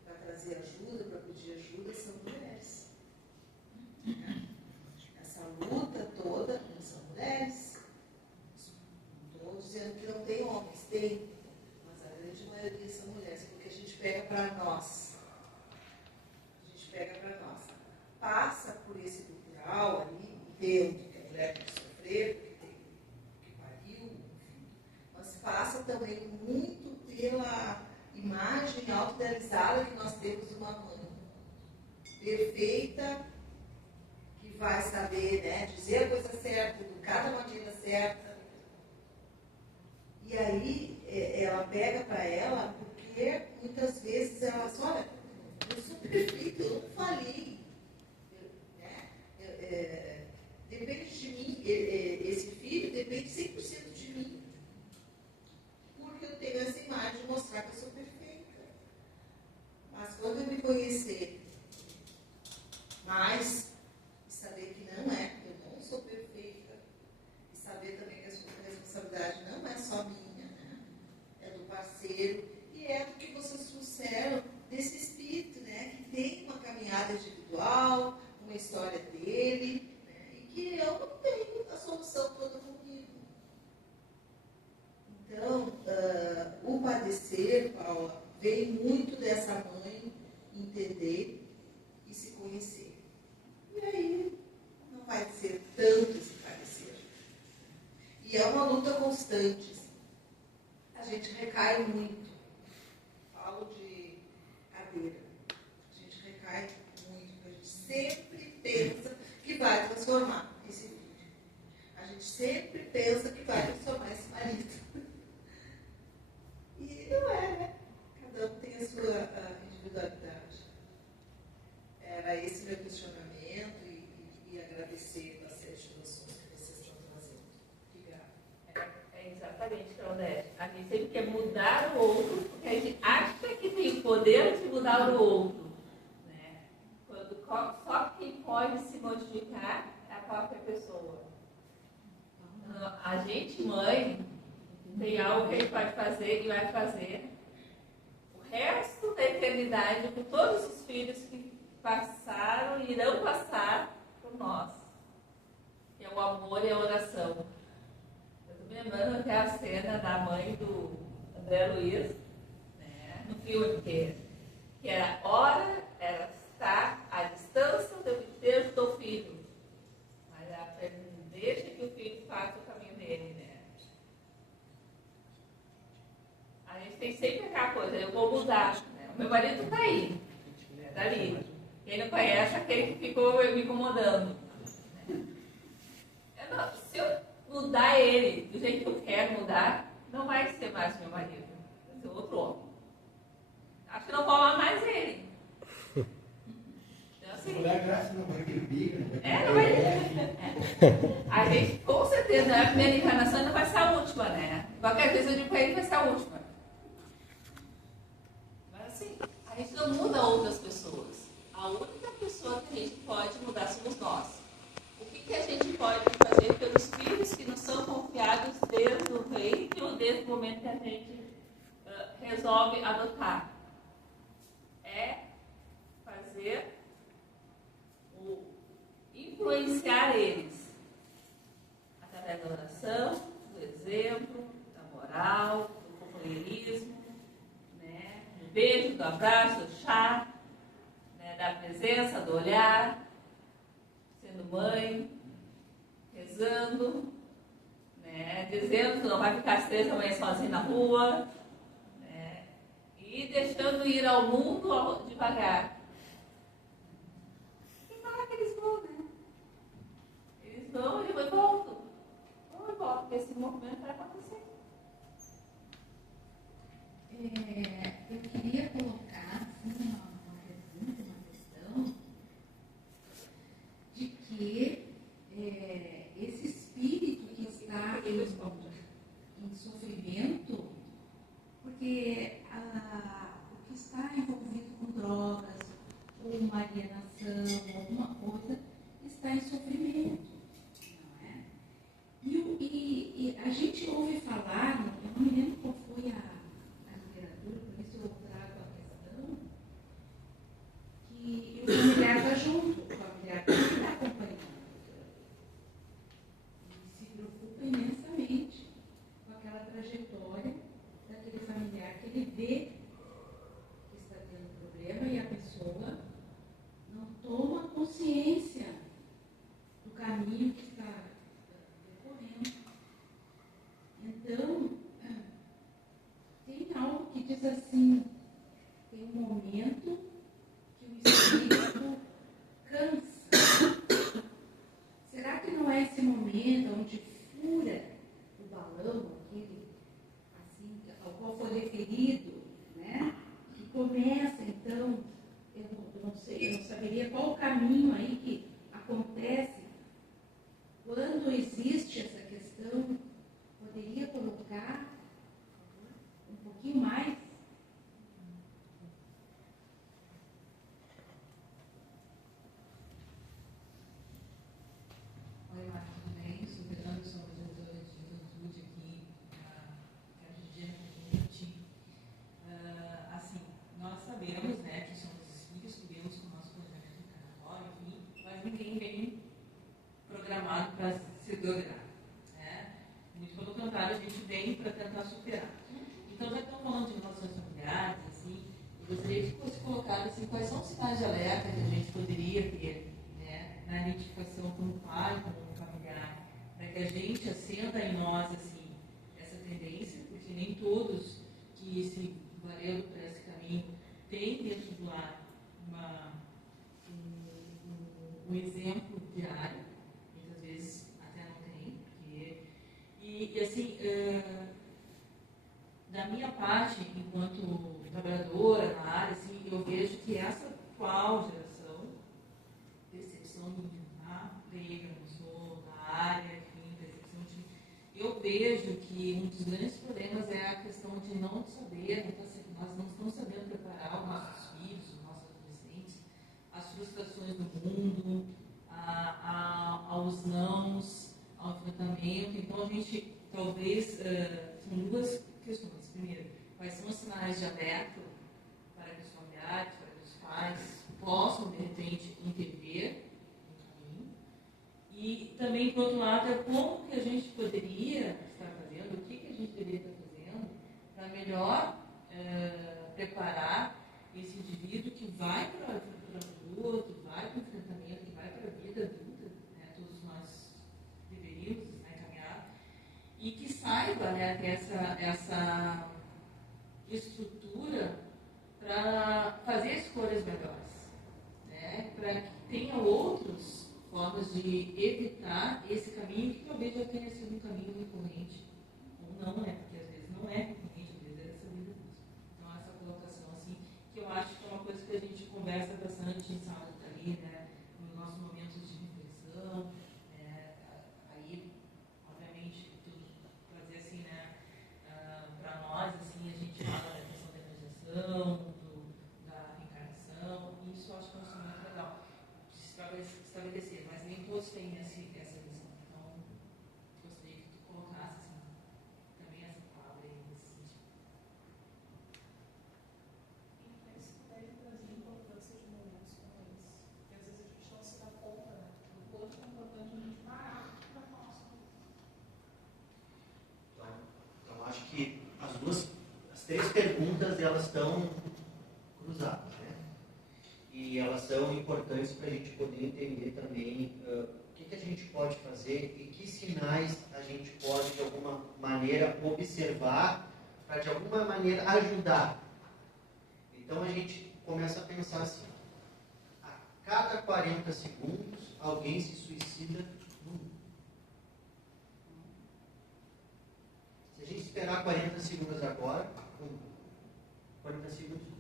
para trazer ajuda, para pedir ajuda, são mulheres. Essa luta toda são mulheres. Não estou dizendo que não tem homens, tem, mas a grande maioria são mulheres, porque a gente pega para nós. Passa por esse cultural ali, entendo que a mulher tem que sofrer, porque tem que pariu, enfim, mas passa também muito pela imagem autodealizada que nós temos de uma mãe perfeita, que vai saber, né, dizer a coisa certa, educar da maneira certa. E aí ela pega para ela, porque muitas vezes ela diz, olha, eu sou perfeita, eu não falei. Depende de mim, esse filho depende 100% de mim, porque eu tenho essa imagem de mostrar que eu sou perfeita. Mas quando eu me conhecer mais, e saber que não é, eu não sou perfeita, e saber também que a sua responsabilidade não é só minha, né? É do parceiro, e é do que vocês trouxeram desse espírito, né? Que tem uma caminhada individual, uma história dele, né, e que eu não tenho a solução toda comigo. Então, o padecer, Paula, vem muito dessa mãe entender e se conhecer. E aí, não vai ser tanto esse padecer. E é uma luta constante. A gente recai muito. Falo de cadeira. A gente recai muito, porque a gente sempre pensa que vai transformar esse filho. A gente sempre pensa que vai transformar esse marido. E não é, né? Cada um tem a sua individualidade. Era esse meu questionamento e agradecer as situações que vocês estão trazendo. Obrigada. É exatamente, Claudete. A gente sempre quer mudar o outro, porque a gente acha que tem o poder de mudar o outro. Só quem pode se modificar é a própria pessoa. A gente, mãe, tem algo que a gente pode fazer e vai fazer o resto da eternidade com todos os filhos que passaram e irão passar por nós. Que é o amor e a oração. Eu estou me lembrando até a cena da mãe do André Luiz, né, no filme, que era hora, era estar à distância do desejo do filho. Mas deixa que o filho faça o caminho dele, né? A gente tem sempre aquela coisa, eu vou mudar. Né? O meu marido está aí, né? Dali. Quem não conhece, aquele que ficou me incomodando. Se eu mudar ele do jeito que eu quero mudar, não vai ser mais meu marido. Vai ser outro homem. Acho que não vou amar mais ele. Mulher graça não vai que briga. Não vai. A gente, com certeza, não é a primeira encarnação e não vai ser a última, né? Qualquer coisa eu digo pra ele vai ser a última. Mas assim, a gente não muda outras pessoas. A única pessoa que a gente pode mudar somos nós. O que a gente pode fazer pelos filhos que nos são confiados desde o ventre ou desde o momento que a gente resolve adotar? É fazer influenciar eles através da oração, do exemplo, da moral, do companheirismo, né? Do beijo, do abraço, do chá, né? Da presença, do olhar, sendo mãe, rezando, né? Dizendo que não vai ficar às 3 da manhã sozinho na rua, né? E deixando ir ao mundo devagar. Eles vão, né? Eles vão e voltam. Vão e voltam, porque esse movimento vai acontecer. Eu queria colocar assim, uma pergunta, uma questão, de que esse espírito que está em sofrimento, porque o que está envolvido com drogas, ou uma alienação, alguma coisa, está em sofrimento, não é? E a gente ouve falar, eu não me lembro qual foi a literatura, por isso eu trago a questão, que o familiar está junto, o familiar está acompanhando. E se preocupa imensamente com aquela trajetória daquele familiar que ele vê que está tendo problema e a pessoa não toma consciência do caminho que está decorrendo. Então, tem algo que diz assim, tem um momento que o espírito cansa. Será que não é esse momento onde fura o balão, aquele, assim, ao qual foi referido, né? E começa, então, eu não sei, eu não saberia qual o caminho aí que acontece quando existe essa questão. Poderia colocar um pouquinho mais? Oi, Marta, tudo bem? Sou Fernanda, sou organizadora de juventude aqui na Cardigena Community. Assim, nós sabemos, né, que somos espíritos que vemos com o nosso planejamento encarnatório, enfim, mas ninguém vem programado para se drogar. Muito pelo contrário, a gente vem para tentar superar. Então, já que estamos falando de relações familiares, assim, eu gostaria que fosse colocado assim, quais são os sinais de alerta que a gente poderia ter, né, na identificação com o pai, com o familiar, para que a gente acenda em nós assim, essa tendência, porque nem todos que se valendo por esse caminho têm dentro do lar um exemplo diário, muitas vezes até não tem, porque e assim, da minha parte, enquanto trabalhadora na área, assim, eu vejo que essa atual geração, percepção leiga, não sou da área, enfim, percepção de... Eu vejo que um dos grandes problemas é a questão de não saber, nós não estamos sabendo preparar os nossos filhos, os nossos adolescentes, as frustrações do mundo, aos nãos, ao enfrentamento. Então, a gente, talvez, são duas questões. Primeiro, quais são os sinais de alerta para que os familiares, para que os pais possam, de repente, intervir no caminho. E também, por outro lado, é como que a gente poderia estar fazendo, o que a gente deveria estar fazendo para melhor preparar esse indivíduo que vai para o adulto, vai para o enfrentamento, que vai para a vida adulta, né? Todos nós deveríamos, né, caminhar, e que saiba, né, ter essa estrutura para fazer escolhas melhores, né? Para que tenha outras formas de evitar esse caminho que talvez já tenha sido um caminho recorrente, ou não, né? Porque às vezes não é recorrente, às vezes é essa vida mesmo. Então, essa colocação, assim, que eu acho que é uma coisa que a gente conversa bastante em sala ali, né? Nos nossos momentos de reflexão, aí, obviamente, tudo fazer assim, né? Para nós, assim, a gente fala da questão da imaginação, da reencarnação, e isso eu acho que é um sonho muito legal de se estabelecer, mas nem todos têm essa visão. Então, gostaria que tu colocasse assim, também essa palavra aí nesse sentido. Isso deve trazer a importância de momentos como esse, porque às vezes a gente não se dá conta, né, do quanto é importante a gente parar para falar sobre isso. Então, acho que as três perguntas, elas estão cruzadas, né? E elas são importantes para a gente poder entender também o que a gente pode fazer e que sinais a gente pode, de alguma maneira, observar para, de alguma maneira, ajudar. Então, a gente começa a pensar assim, a cada 40 segundos, alguém se suicida no mundo. Se a gente esperar 40 segundos agora, 40 segundos.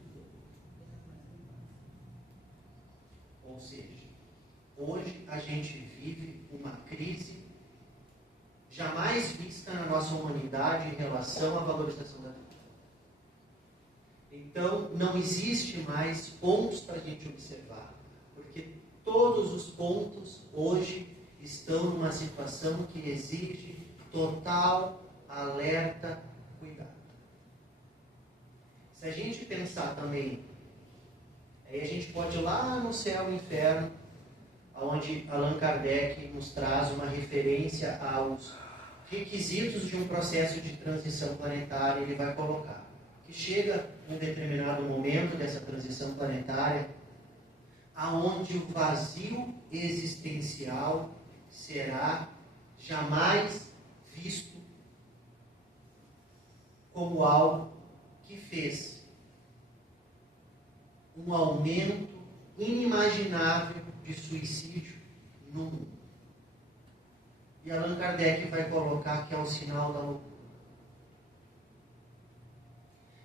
Ou seja, hoje a gente vive uma crise jamais vista na nossa humanidade em relação à valorização da vida. Então, não existe mais pontos para a gente observar, porque todos os pontos hoje estão numa situação que exige total alerta, cuidado. Se a gente pensar também, aí a gente pode ir lá no céu e inferno, onde Allan Kardec nos traz uma referência aos requisitos de um processo de transição planetária. Ele vai colocar que chega um determinado momento dessa transição planetária aonde o vazio existencial será jamais visto como algo que fez um aumento inimaginável de suicídio no mundo. E Allan Kardec vai colocar que é um sinal da loucura.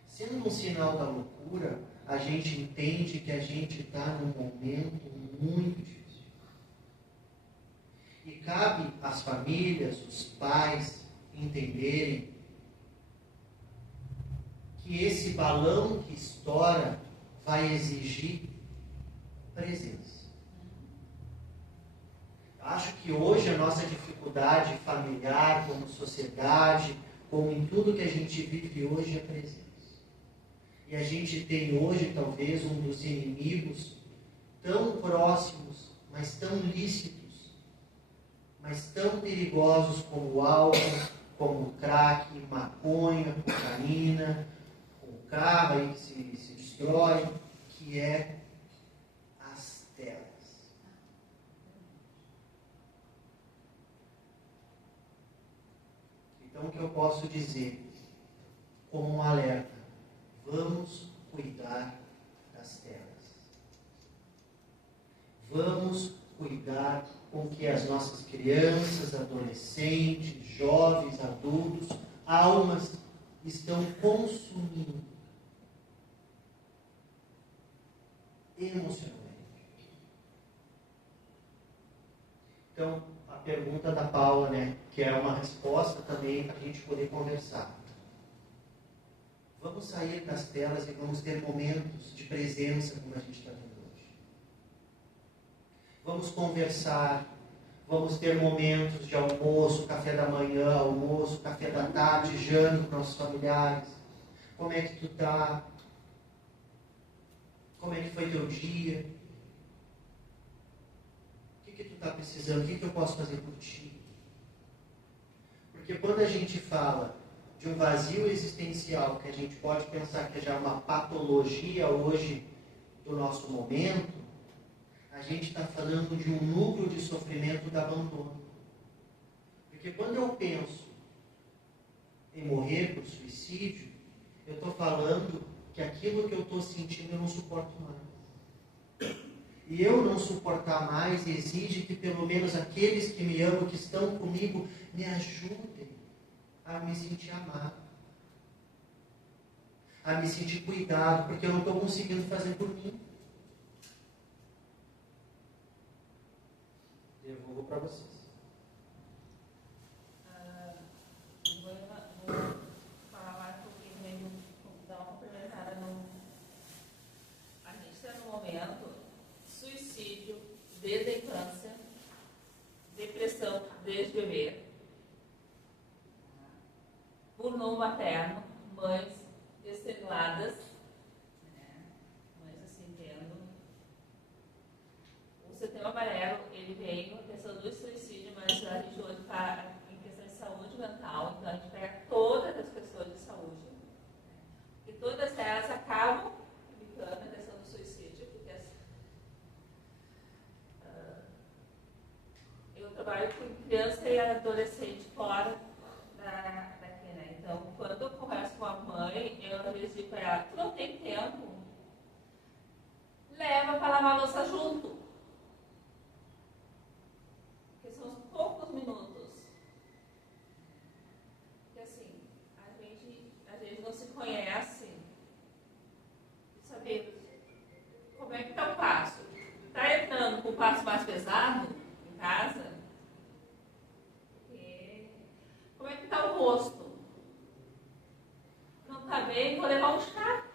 Sendo um sinal da loucura, a gente entende que a gente está num momento muito difícil. E cabe às famílias, os pais, entenderem que esse balão que estoura vai exigir presença. Acho que hoje a nossa dificuldade familiar, como sociedade, como em tudo que a gente vive hoje, é presença. E a gente tem hoje, talvez, um dos inimigos tão próximos, mas tão lícitos, mas tão perigosos como o álcool, como o crack, maconha, cocaína, o carro aí que se destrói, que é as telas. Então, o que eu posso dizer como um alerta? Vamos cuidar das telas. Vamos cuidar com que as nossas crianças, adolescentes, jovens, adultos, almas estão consumindo emocionalmente. Então, a pergunta da Paula, que é uma resposta também para a gente poder conversar. Vamos sair das telas e vamos ter momentos de presença como a gente está tendo hoje. Vamos conversar, vamos ter momentos de almoço, café da manhã, almoço, café da tarde, janta com nossos familiares. Como é que tu está? Como é que foi teu dia? O que tu está precisando? O que eu posso fazer por ti? Porque quando a gente fala de um vazio existencial, que a gente pode pensar que já é uma patologia hoje do nosso momento, a gente está falando de um núcleo de sofrimento do abandono. Porque quando eu penso em morrer por suicídio, eu estou falando que aquilo que eu estou sentindo eu não suporto mais. E eu não suportar mais exige que pelo menos aqueles que me amam, que estão comigo, me ajudem a me sentir amado, a me sentir cuidado, porque eu não estou conseguindo fazer por mim. Devolvo para vocês. Vou falar mais um pouquinho, dar uma complementada no... A gente está no momento suicídio desde a infância, depressão desde bebê, burnout materno, mães estreladas, mães assim tendo. O Setembro Amarelo, ele veio a questão do suicídio, mas a gente hoje está em questão de saúde mental, então a gente pega todas as questões de saúde, e todas elas acabam implicando a questão do suicídio, porque eu trabalho com criança e adolescente fora daqui, né? Então, quando eu converso com a mãe, eu às vezes digo para ela, tu não tem tempo? Leva para lavar a louça junto. Porque são os poucos minutos. Porque assim, a gente não se conhece e saber como é que está o passo. Está entrando com o passo mais pesado em casa? oposto. Não está bem, vou levar um chá.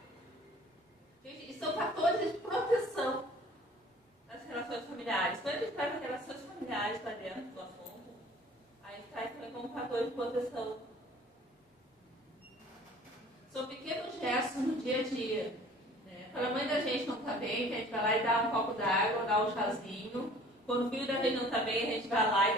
Gente, são fatores de proteção das relações familiares. Quando a gente traz as relações familiares para dentro do assunto, a gente traz também como fator de proteção. São pequenos gestos no dia a dia. Né? Quando a mãe da gente não está bem, a gente vai lá e dá um copo d'água, dá um chazinho. Quando o filho da gente não está bem, a gente vai lá e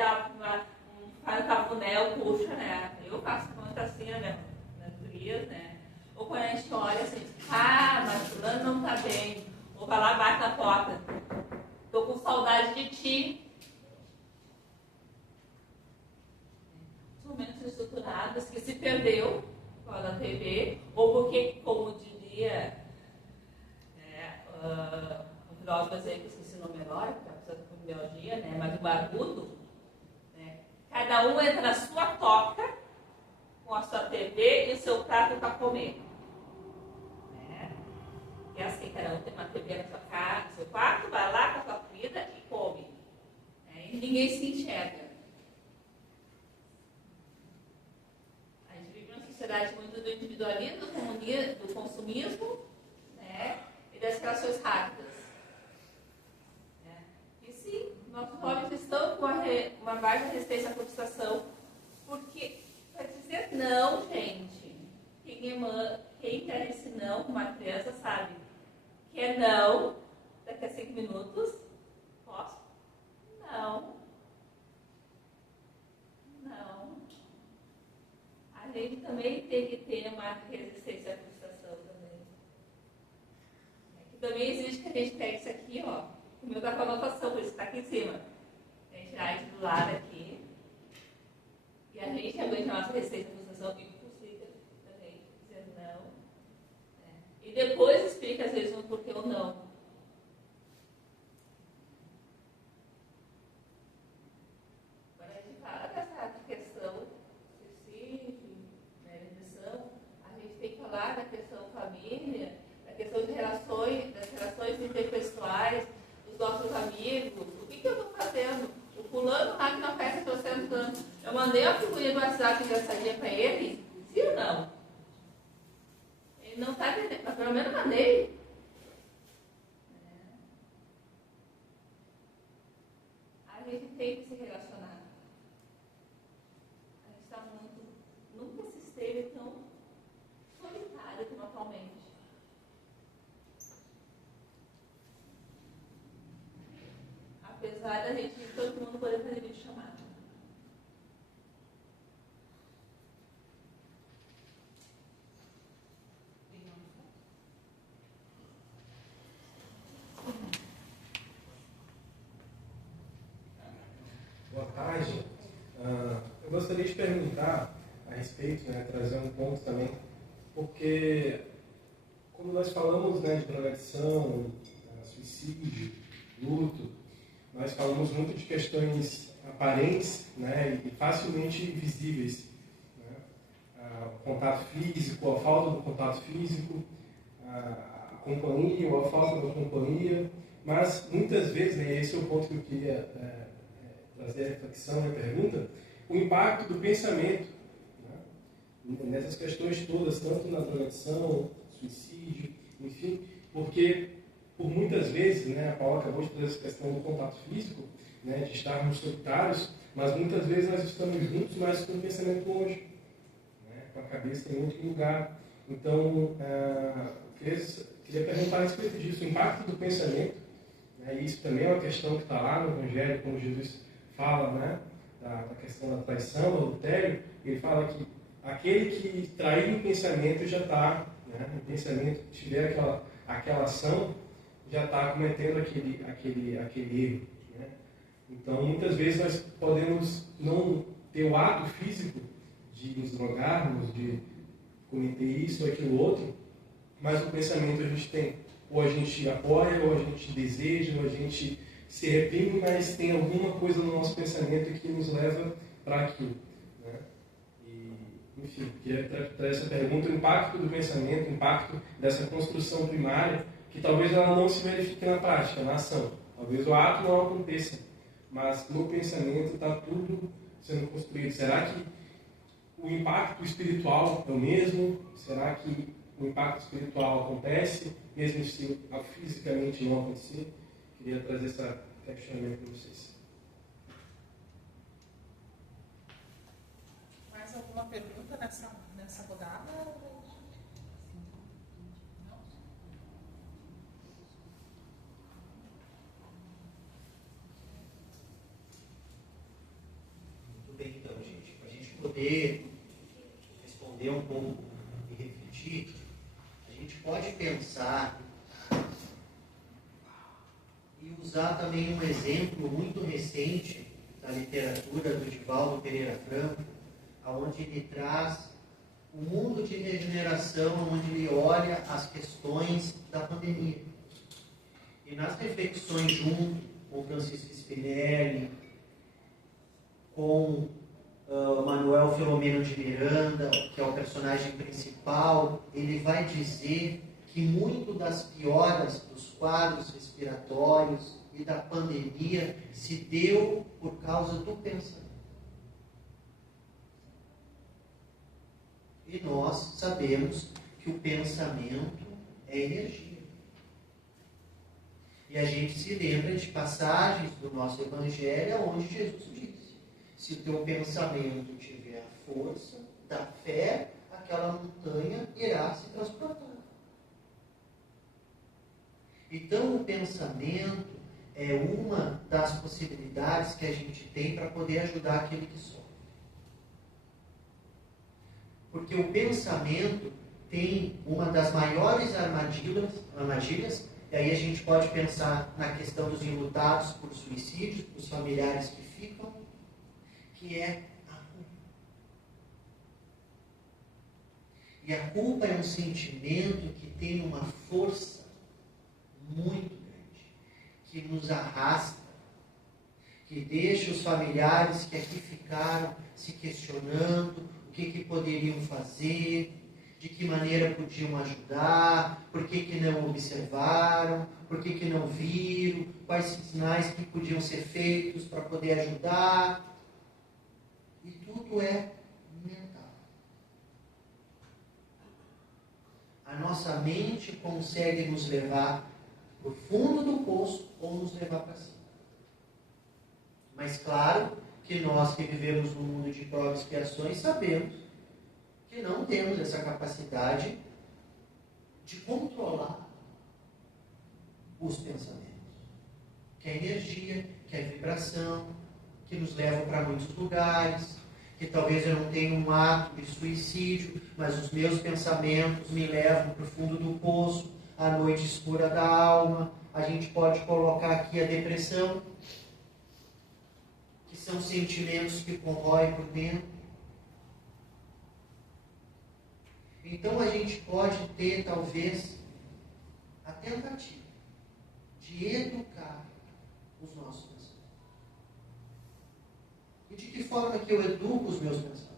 faz um cafuné, puxa, né? Eu faço muito assim nas gurias, né? Ou quando a gente olha assim, mas fulano não está bem. Ou vai lá e bate na porta. Estou com saudade de ti. Os momentos estruturados que se perdeu da TV, ou porque, como diria o filósofo que eu esqueci o nome agora, que é a pessoa com biologia, né? Mas o barbudo, né? Cada um entra na sua toca com a sua TV e o seu prato para comer. Né? E assim, cada um tem uma TV na sua casa, no seu quarto, vai lá com a sua comida e come. Né? E ninguém se enxerga. A gente vive numa sociedade muito do individualismo, do consumismo, né? E das relações rápidas. Né? E sim, nossos jovens estão com uma baixa resistência à frustração, porque para dizer não, gente, quem quer esse não com uma criança sabe que é não, daqui a 5 minutos, posso? Não. Não. A gente também tem que ter uma resistência à frustração também. Que também exige que a gente pegue isso aqui, ó. O meu está com a anotação, por isso está aqui em cima. A gente tirar isso do lado aqui. E a gente aguenta a nossa resistência à frustração e consiga também dizer não. Né? E depois explica, às vezes, o porquê ou não. Quando a gente fala dessa questão suicídio, né, depressão, a gente tem que falar da questão família, da questão de relações, das relações interpessoais, dos nossos amigos. O que eu estou fazendo? O fulano lá que não festa estou sentando. Eu mandei uma figurinha do WhatsApp engraçadinha para ele? Sim ou não? Ele não está entendendo, mas pelo menos mandei. A gente tem que se relacionar. A gente está muito. Nunca se esteve tão solitário como atualmente. Apesar da gente, todo mundo poder fazer videochamada. Boa tarde. Eu gostaria de perguntar a respeito, né, trazer um ponto também, porque como nós falamos, né, de drogadição, suicídio, luto, nós falamos muito de questões aparentes, né, e facilmente visíveis. Né? O contato físico, a falta do contato físico, a companhia ou a falta da companhia, mas muitas vezes, né, esse é o ponto que eu queria trazer a reflexão e a pergunta, o impacto do pensamento, né, nessas questões todas, tanto na drogadição, suicídio, enfim, porque por muitas vezes, né, a Paula acabou de trazer essa questão do contato físico, né, de estarmos solitários, mas muitas vezes nós estamos juntos, mas com o pensamento longe, né, com a cabeça em outro lugar. Então, queria perguntar a respeito disso, o impacto do pensamento, né, e isso também é uma questão que está lá no Evangelho, como Jesus fala, né, da questão da traição, do adultério. Ele fala que aquele que trair o pensamento já está, né, o pensamento tiver aquela ação, já está cometendo aquele erro. Né? Então, muitas vezes nós podemos não ter o ato físico de nos drogarmos, de cometer isso ou aquilo outro, mas o pensamento a gente tem. Ou a gente apoia, ou a gente deseja, ou a gente se reprime, mas tem alguma coisa no nosso pensamento que nos leva para aquilo. Né? E, enfim, queria trazer essa pergunta, o impacto do pensamento, o impacto dessa construção primária, que talvez ela não se verifique na prática, na ação. Talvez o ato não aconteça, mas no pensamento está tudo sendo construído. Será que o impacto espiritual é o mesmo? Será que o impacto espiritual acontece, mesmo se fisicamente não acontecer? Queria trazer esse questionamento para vocês. Mais alguma pergunta nessa rodada? Não? Muito bem, então, gente. Para a gente poder responder um pouco e refletir, a gente pode pensar e usar também um exemplo muito recente da literatura do Divaldo Pereira Franco, onde ele traz o mundo de regeneração, onde ele olha as questões da pandemia. E nas reflexões junto com Francisco Spinelli, com Manuel Filomeno de Miranda, que é o personagem principal, ele vai dizer que muito das pioras dos quadros respiratórios e da pandemia se deu por causa do pensamento. E nós sabemos que o pensamento é energia. E a gente se lembra de passagens do nosso Evangelho onde Jesus disse: se o teu pensamento tiver a força da fé, aquela montanha irá se transportar. Então, o pensamento é uma das possibilidades que a gente tem para poder ajudar aquele que sofre. Porque o pensamento tem uma das maiores armadilhas, e aí a gente pode pensar na questão dos enlutados por suicídio, os familiares que ficam, que é a culpa. E a culpa é um sentimento que tem uma força muito grande, que nos arrasta, que deixa os familiares que aqui ficaram se questionando o que poderiam fazer, de que maneira podiam ajudar, por que não observaram, por que não viram, quais sinais que podiam ser feitos para poder ajudar. E tudo é mental. A nossa mente consegue nos levar para o fundo do poço ou nos levar para cima. Mas claro que nós que vivemos no mundo de provas e expiações sabemos que não temos essa capacidade de controlar os pensamentos, que é energia, que é vibração, que nos levam para muitos lugares, que talvez eu não tenha um ato de suicídio, mas os meus pensamentos me levam para o fundo do poço, a noite escura da alma. A gente pode colocar aqui a depressão, que são sentimentos que corroem por dentro. Então a gente pode ter, talvez, a tentativa de educar os nossos pensamentos. E de que forma que eu educo os meus pensamentos?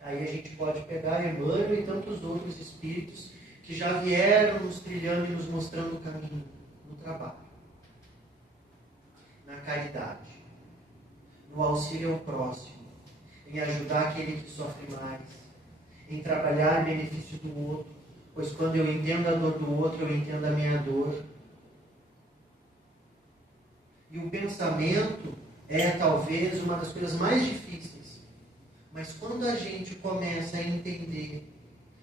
Aí a gente pode pegar Emmanuel e tantos outros espíritos que já vieram nos trilhando e nos mostrando o caminho no trabalho, na caridade, no auxílio ao próximo, em ajudar aquele que sofre mais, em trabalhar em benefício do outro, pois quando eu entendo a dor do outro, eu entendo a minha dor. E o pensamento é talvez uma das coisas mais difíceis, mas quando a gente começa a entender,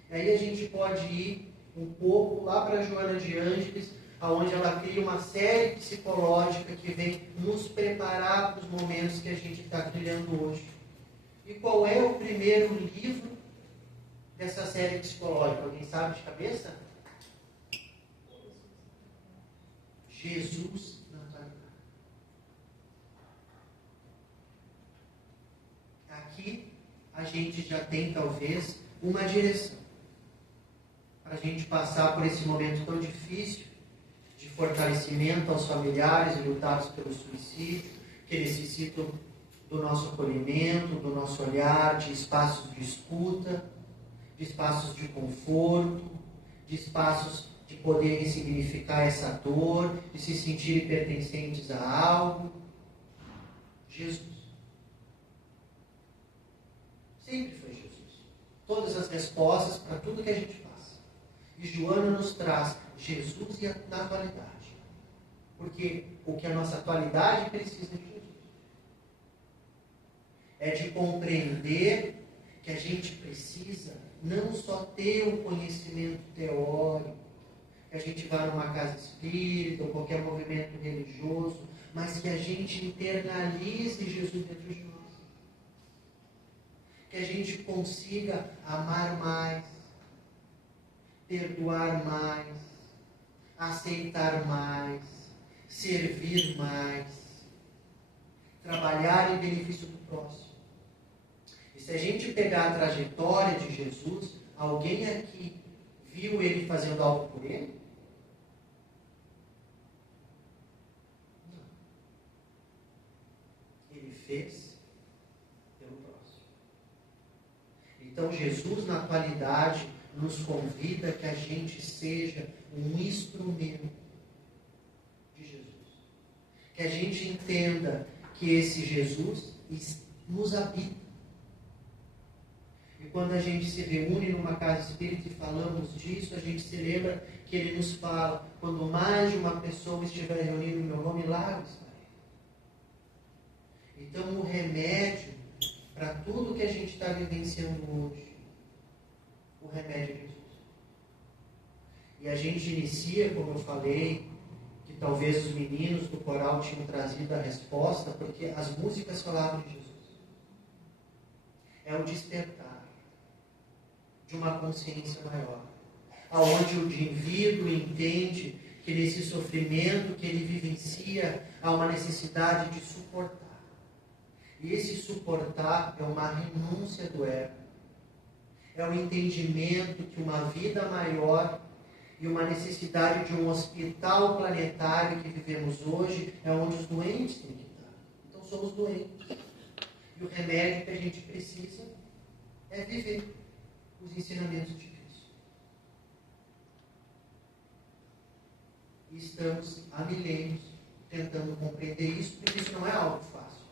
aí a gente pode ir um pouco lá para Joana de Ângeles, onde ela cria uma série psicológica que vem nos preparar para os momentos que a gente está trilhando hoje. E qual é o primeiro livro dessa série psicológica? Alguém sabe de cabeça? Jesus na atualidade. Aqui a gente já tem talvez uma direção para a gente passar por esse momento tão difícil de fortalecimento aos familiares lutados pelo suicídio, que necessitam do nosso acolhimento, do nosso olhar, de espaços de escuta, de espaços de conforto, de espaços de poder ressignificar essa dor, de se sentirem pertencentes a algo. Jesus. Sempre foi Jesus. Todas as respostas para tudo que a gente passa. E Joana nos traz Jesus na atualidade. Porque o que a nossa atualidade precisa de Jesus é de compreender que a gente precisa não só ter um conhecimento teórico, que a gente vá numa casa espírita ou qualquer movimento religioso, mas que a gente internalize Jesus dentro de nós. Que a gente consiga amar mais, perdoar mais, aceitar mais, servir mais, trabalhar em benefício do próximo. E se a gente pegar a trajetória de Jesus, alguém aqui viu ele fazendo algo por ele? Não. Ele fez pelo próximo. Então Jesus, na atualidade, nos convida que a gente seja um instrumento de Jesus. Que a gente entenda que esse Jesus nos habita. E quando a gente se reúne numa casa espírita e falamos disso, a gente se lembra que ele nos fala: quando mais de uma pessoa estiver reunida em meu nome, lá eu estarei. Então o remédio para tudo que a gente está vivenciando hoje, o remédio é Jesus. E a gente inicia, como eu falei, que talvez os meninos do coral tinham trazido a resposta, porque as músicas falavam de Jesus. É o despertar de uma consciência maior, aonde o indivíduo entende que nesse sofrimento que ele vivencia há uma necessidade de suportar. E esse suportar é uma renúncia do ego. É o entendimento que uma vida maior e uma necessidade de um hospital planetário que vivemos hoje é onde os doentes têm que estar. Então somos doentes. E o remédio que a gente precisa é viver os ensinamentos de Cristo. E estamos há milênios tentando compreender isso, porque isso não é algo fácil,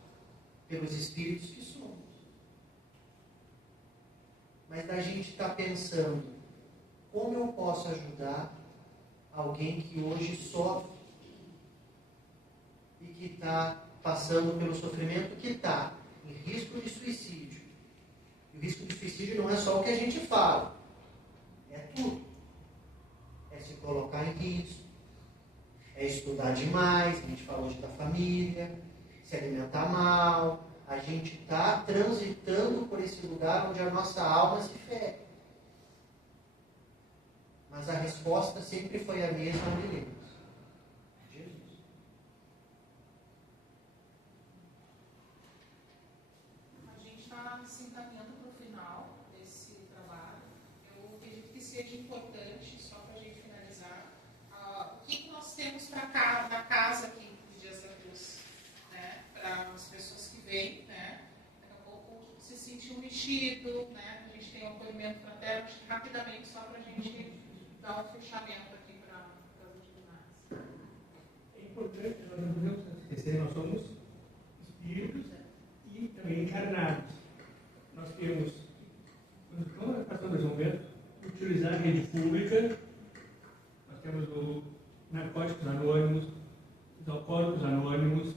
pelos espíritos que somos. Mas a gente está pensando, como eu posso ajudar alguém que hoje sofre e que está passando pelo sofrimento, que está em risco de suicídio. O risco de suicídio não é só o que a gente fala, é tudo. É se colocar em risco, é estudar demais, a gente falou hoje da família, se alimentar mal. A gente está transitando por esse lugar onde a nossa alma se fere. Mas a resposta sempre foi a mesma há milênios. Jesus. A gente está se encaminhando para o final desse trabalho. Eu acredito que seja importante, só para a gente finalizar, o que nós temos para cá, na casa aqui dos Dias da Cruz, né? Para as pessoas que vêm, né? Daqui a pouco se sentir um mexido, né? A gente tem um acolhimento fraterno, rapidamente, só para a gente dar um fechamento aqui para as atividades. É importante, nós não podemos esquecer, nós somos espíritos e também encarnados. Nós temos, quando nós passamos um momento, utilizar a rede pública, nós temos o Narcóticos Anônimos, os Alcoólicos Anônimos,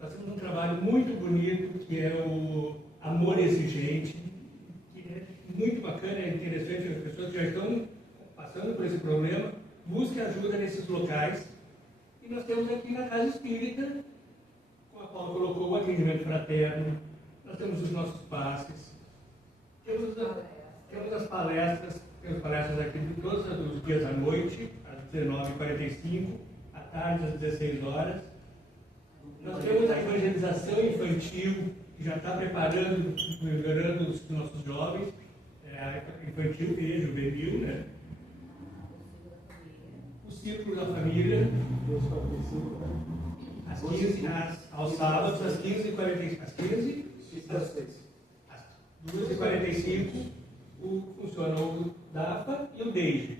nós temos um trabalho muito bonito que é o Amor Exigente, que é muito bacana, é interessante, as pessoas que já estão passando por esse problema, busquem ajuda nesses locais. E nós temos aqui na Casa Espírita, com a qual colocou o atendimento fraterno, nós temos os nossos passes, temos as palestras, temos palestras aqui de todos os dias à noite, às 19h45, à tarde às 16 horas. Nós temos a evangelização infantil, que já está preparando, melhorando os nossos jovens, infantil e juvenil, né? O Círculo da Família, aos sábados, às 15h45, às 2h45, funciona o DAFA e o DEIJE.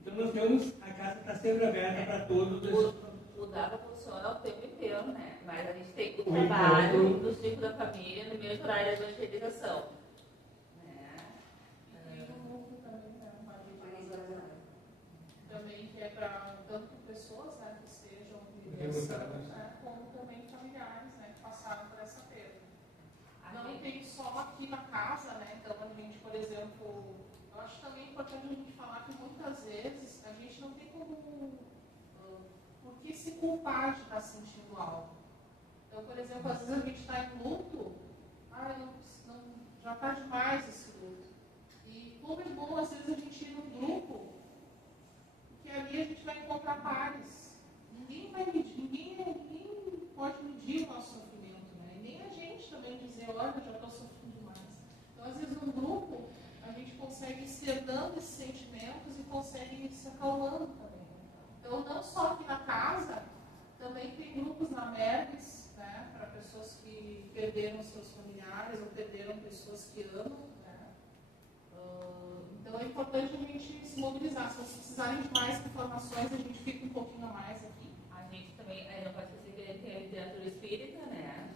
Então nós temos, a casa está sempre aberta para todos. O DAFA funciona o tempo inteiro, né? Mas a gente tem o trabalho do Círculo da Família no mesmo horário da evangelização. só aqui na casa, né? Então a gente, por exemplo, eu acho também importante a gente falar que muitas vezes a gente não tem como por que se culpar de estar sentindo algo. Então, por exemplo, às vezes a gente está em luto, já está demais esse luto. E como é bom, às vezes, a gente ir num grupo, que ali a gente vai encontrar pares. Ninguém pode medir o nosso sofrimento, né? E nem a gente também dizer, olha, eu já estou sofrendo demais. Então, às vezes, num grupo, a gente consegue ir cedando esses sentimentos e consegue ir se acalmando também. Então, não só aqui na casa, também tem grupos na Mergues, né, para pessoas que perderam seus familiares ou perderam pessoas que amam. Né? Então é importante a gente se mobilizar. Se vocês precisarem de mais informações, a gente fica um pouquinho a mais aqui. A gente também, não pode esquecer que a gente tem a literatura espírita, né?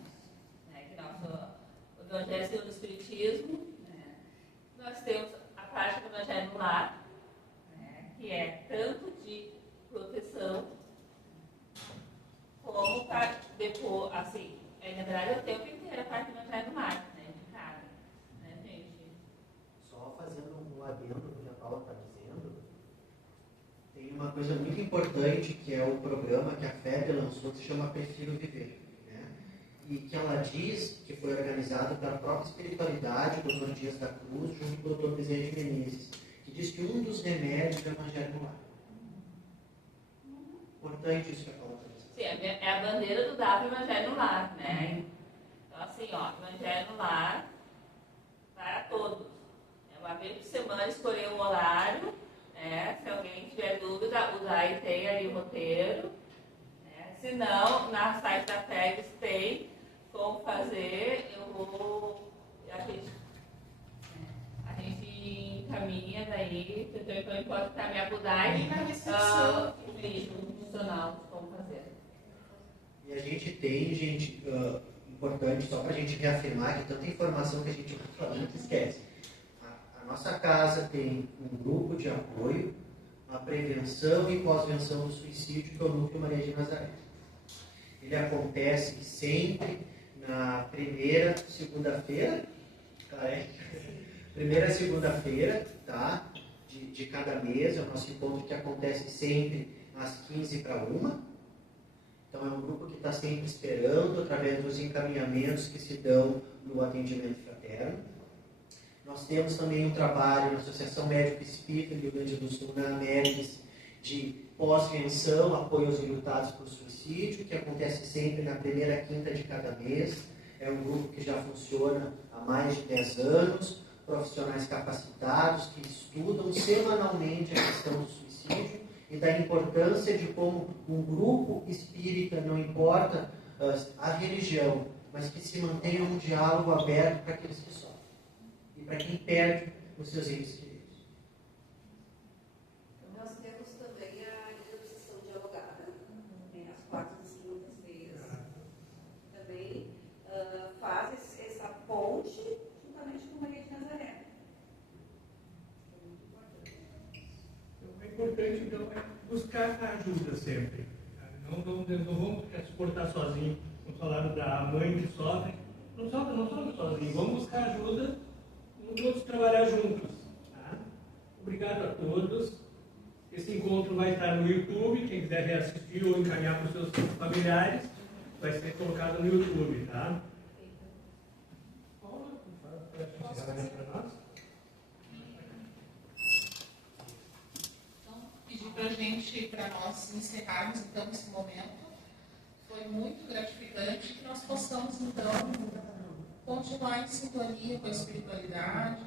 Que o Evangelho segundo o Espiritismo. Né? Nós temos a prática do Evangelho no Lar, né? Que é tanto de proteção como para depois, assim, na verdade eu tenho que ter a parte do Evangelho no Lar, né? De casa, né, gente? Só fazendo um adendo no que a Paula está dizendo, tem uma coisa muito importante que é o programa que a FEB lançou que se chama Prefiro Viver, né? E que ela diz que foi organizado pela própria espiritualidade, o Dr. Dias da Cruz, junto com o Dr. Bezerra de Menezes, que diz que um dos remédios é o Evangelho no Lar. Importante isso que a Paula está dizendo. Sim, é a bandeira do DAP Evangelho no Lar, né? Então, assim, Evangelho no Lar para todos. Uma vez por semana escolher um horário, né? Se alguém tiver dúvida, o DAI tem aí o roteiro. Né? Se não, na site da FEBS tem como fazer, a gente encaminha daí, então pode encaminhar para o DAI o vídeo funcional, como fazer. E a gente tem, gente, importante, só para a gente reafirmar que tanta informação que a gente vai falando que esquece. A nossa casa tem um grupo de apoio à prevenção e pós-venção do suicídio, que é o Núcleo Maria de Nazaré. Ele acontece sempre na primeira segunda-feira, primeira segunda-feira, tá? De cada mês, é o nosso encontro que acontece sempre às 12:45. Então, é um grupo que está sempre esperando, através dos encaminhamentos que se dão no atendimento fraterno. Nós temos também um trabalho na Associação Médico Espírita do Rio Grande do Sul, na Mergues, de pós-venção, apoio aos enlutados por suicídio, que acontece sempre na primeira quinta de cada mês. É um grupo que já funciona há mais de 10 anos, profissionais capacitados que estudam semanalmente a questão do suicídio e da importância de como um grupo espírita, não importa a religião, mas que se mantenha um diálogo aberto para aqueles que sofrem e para quem perde os seus entes queridos. Nós temos também a Obsessão Dialogada, às quartas e segundas-feiras. Também faz essa ponte juntamente com Maria de Nazaré. É importante, então, buscar ajuda sempre. Não vamos suportar sozinho. No falaram da mãe que sofre. Não sofre sozinho. Vamos buscar ajuda e vamos trabalhar juntos. Tá? Obrigado a todos. Esse encontro vai estar no YouTube. Quem quiser reassistir ou encaminhar para os seus familiares, vai ser colocado no YouTube. Tá? Para nós encerrarmos então esse momento. Foi muito gratificante que nós possamos então continuar em sintonia com a espiritualidade,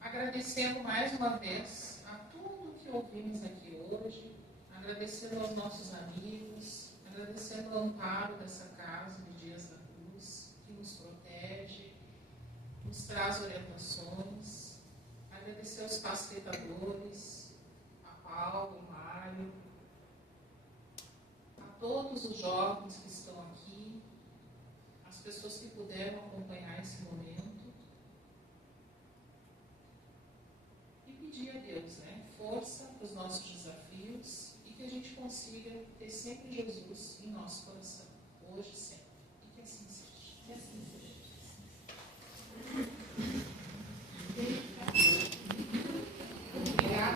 agradecendo mais uma vez a tudo que ouvimos aqui hoje, agradecendo aos nossos amigos, agradecendo o amparo dessa casa de Dias da Cruz, que nos protege, nos traz orientações, agradecer aos facilitadores, Paulo, Mário, a todos os jovens que estão aqui, as pessoas que puderam acompanhar esse momento e pedir a Deus, força para os nossos desafios e que a gente consiga ter sempre Jesus em nosso coração, hoje e sempre.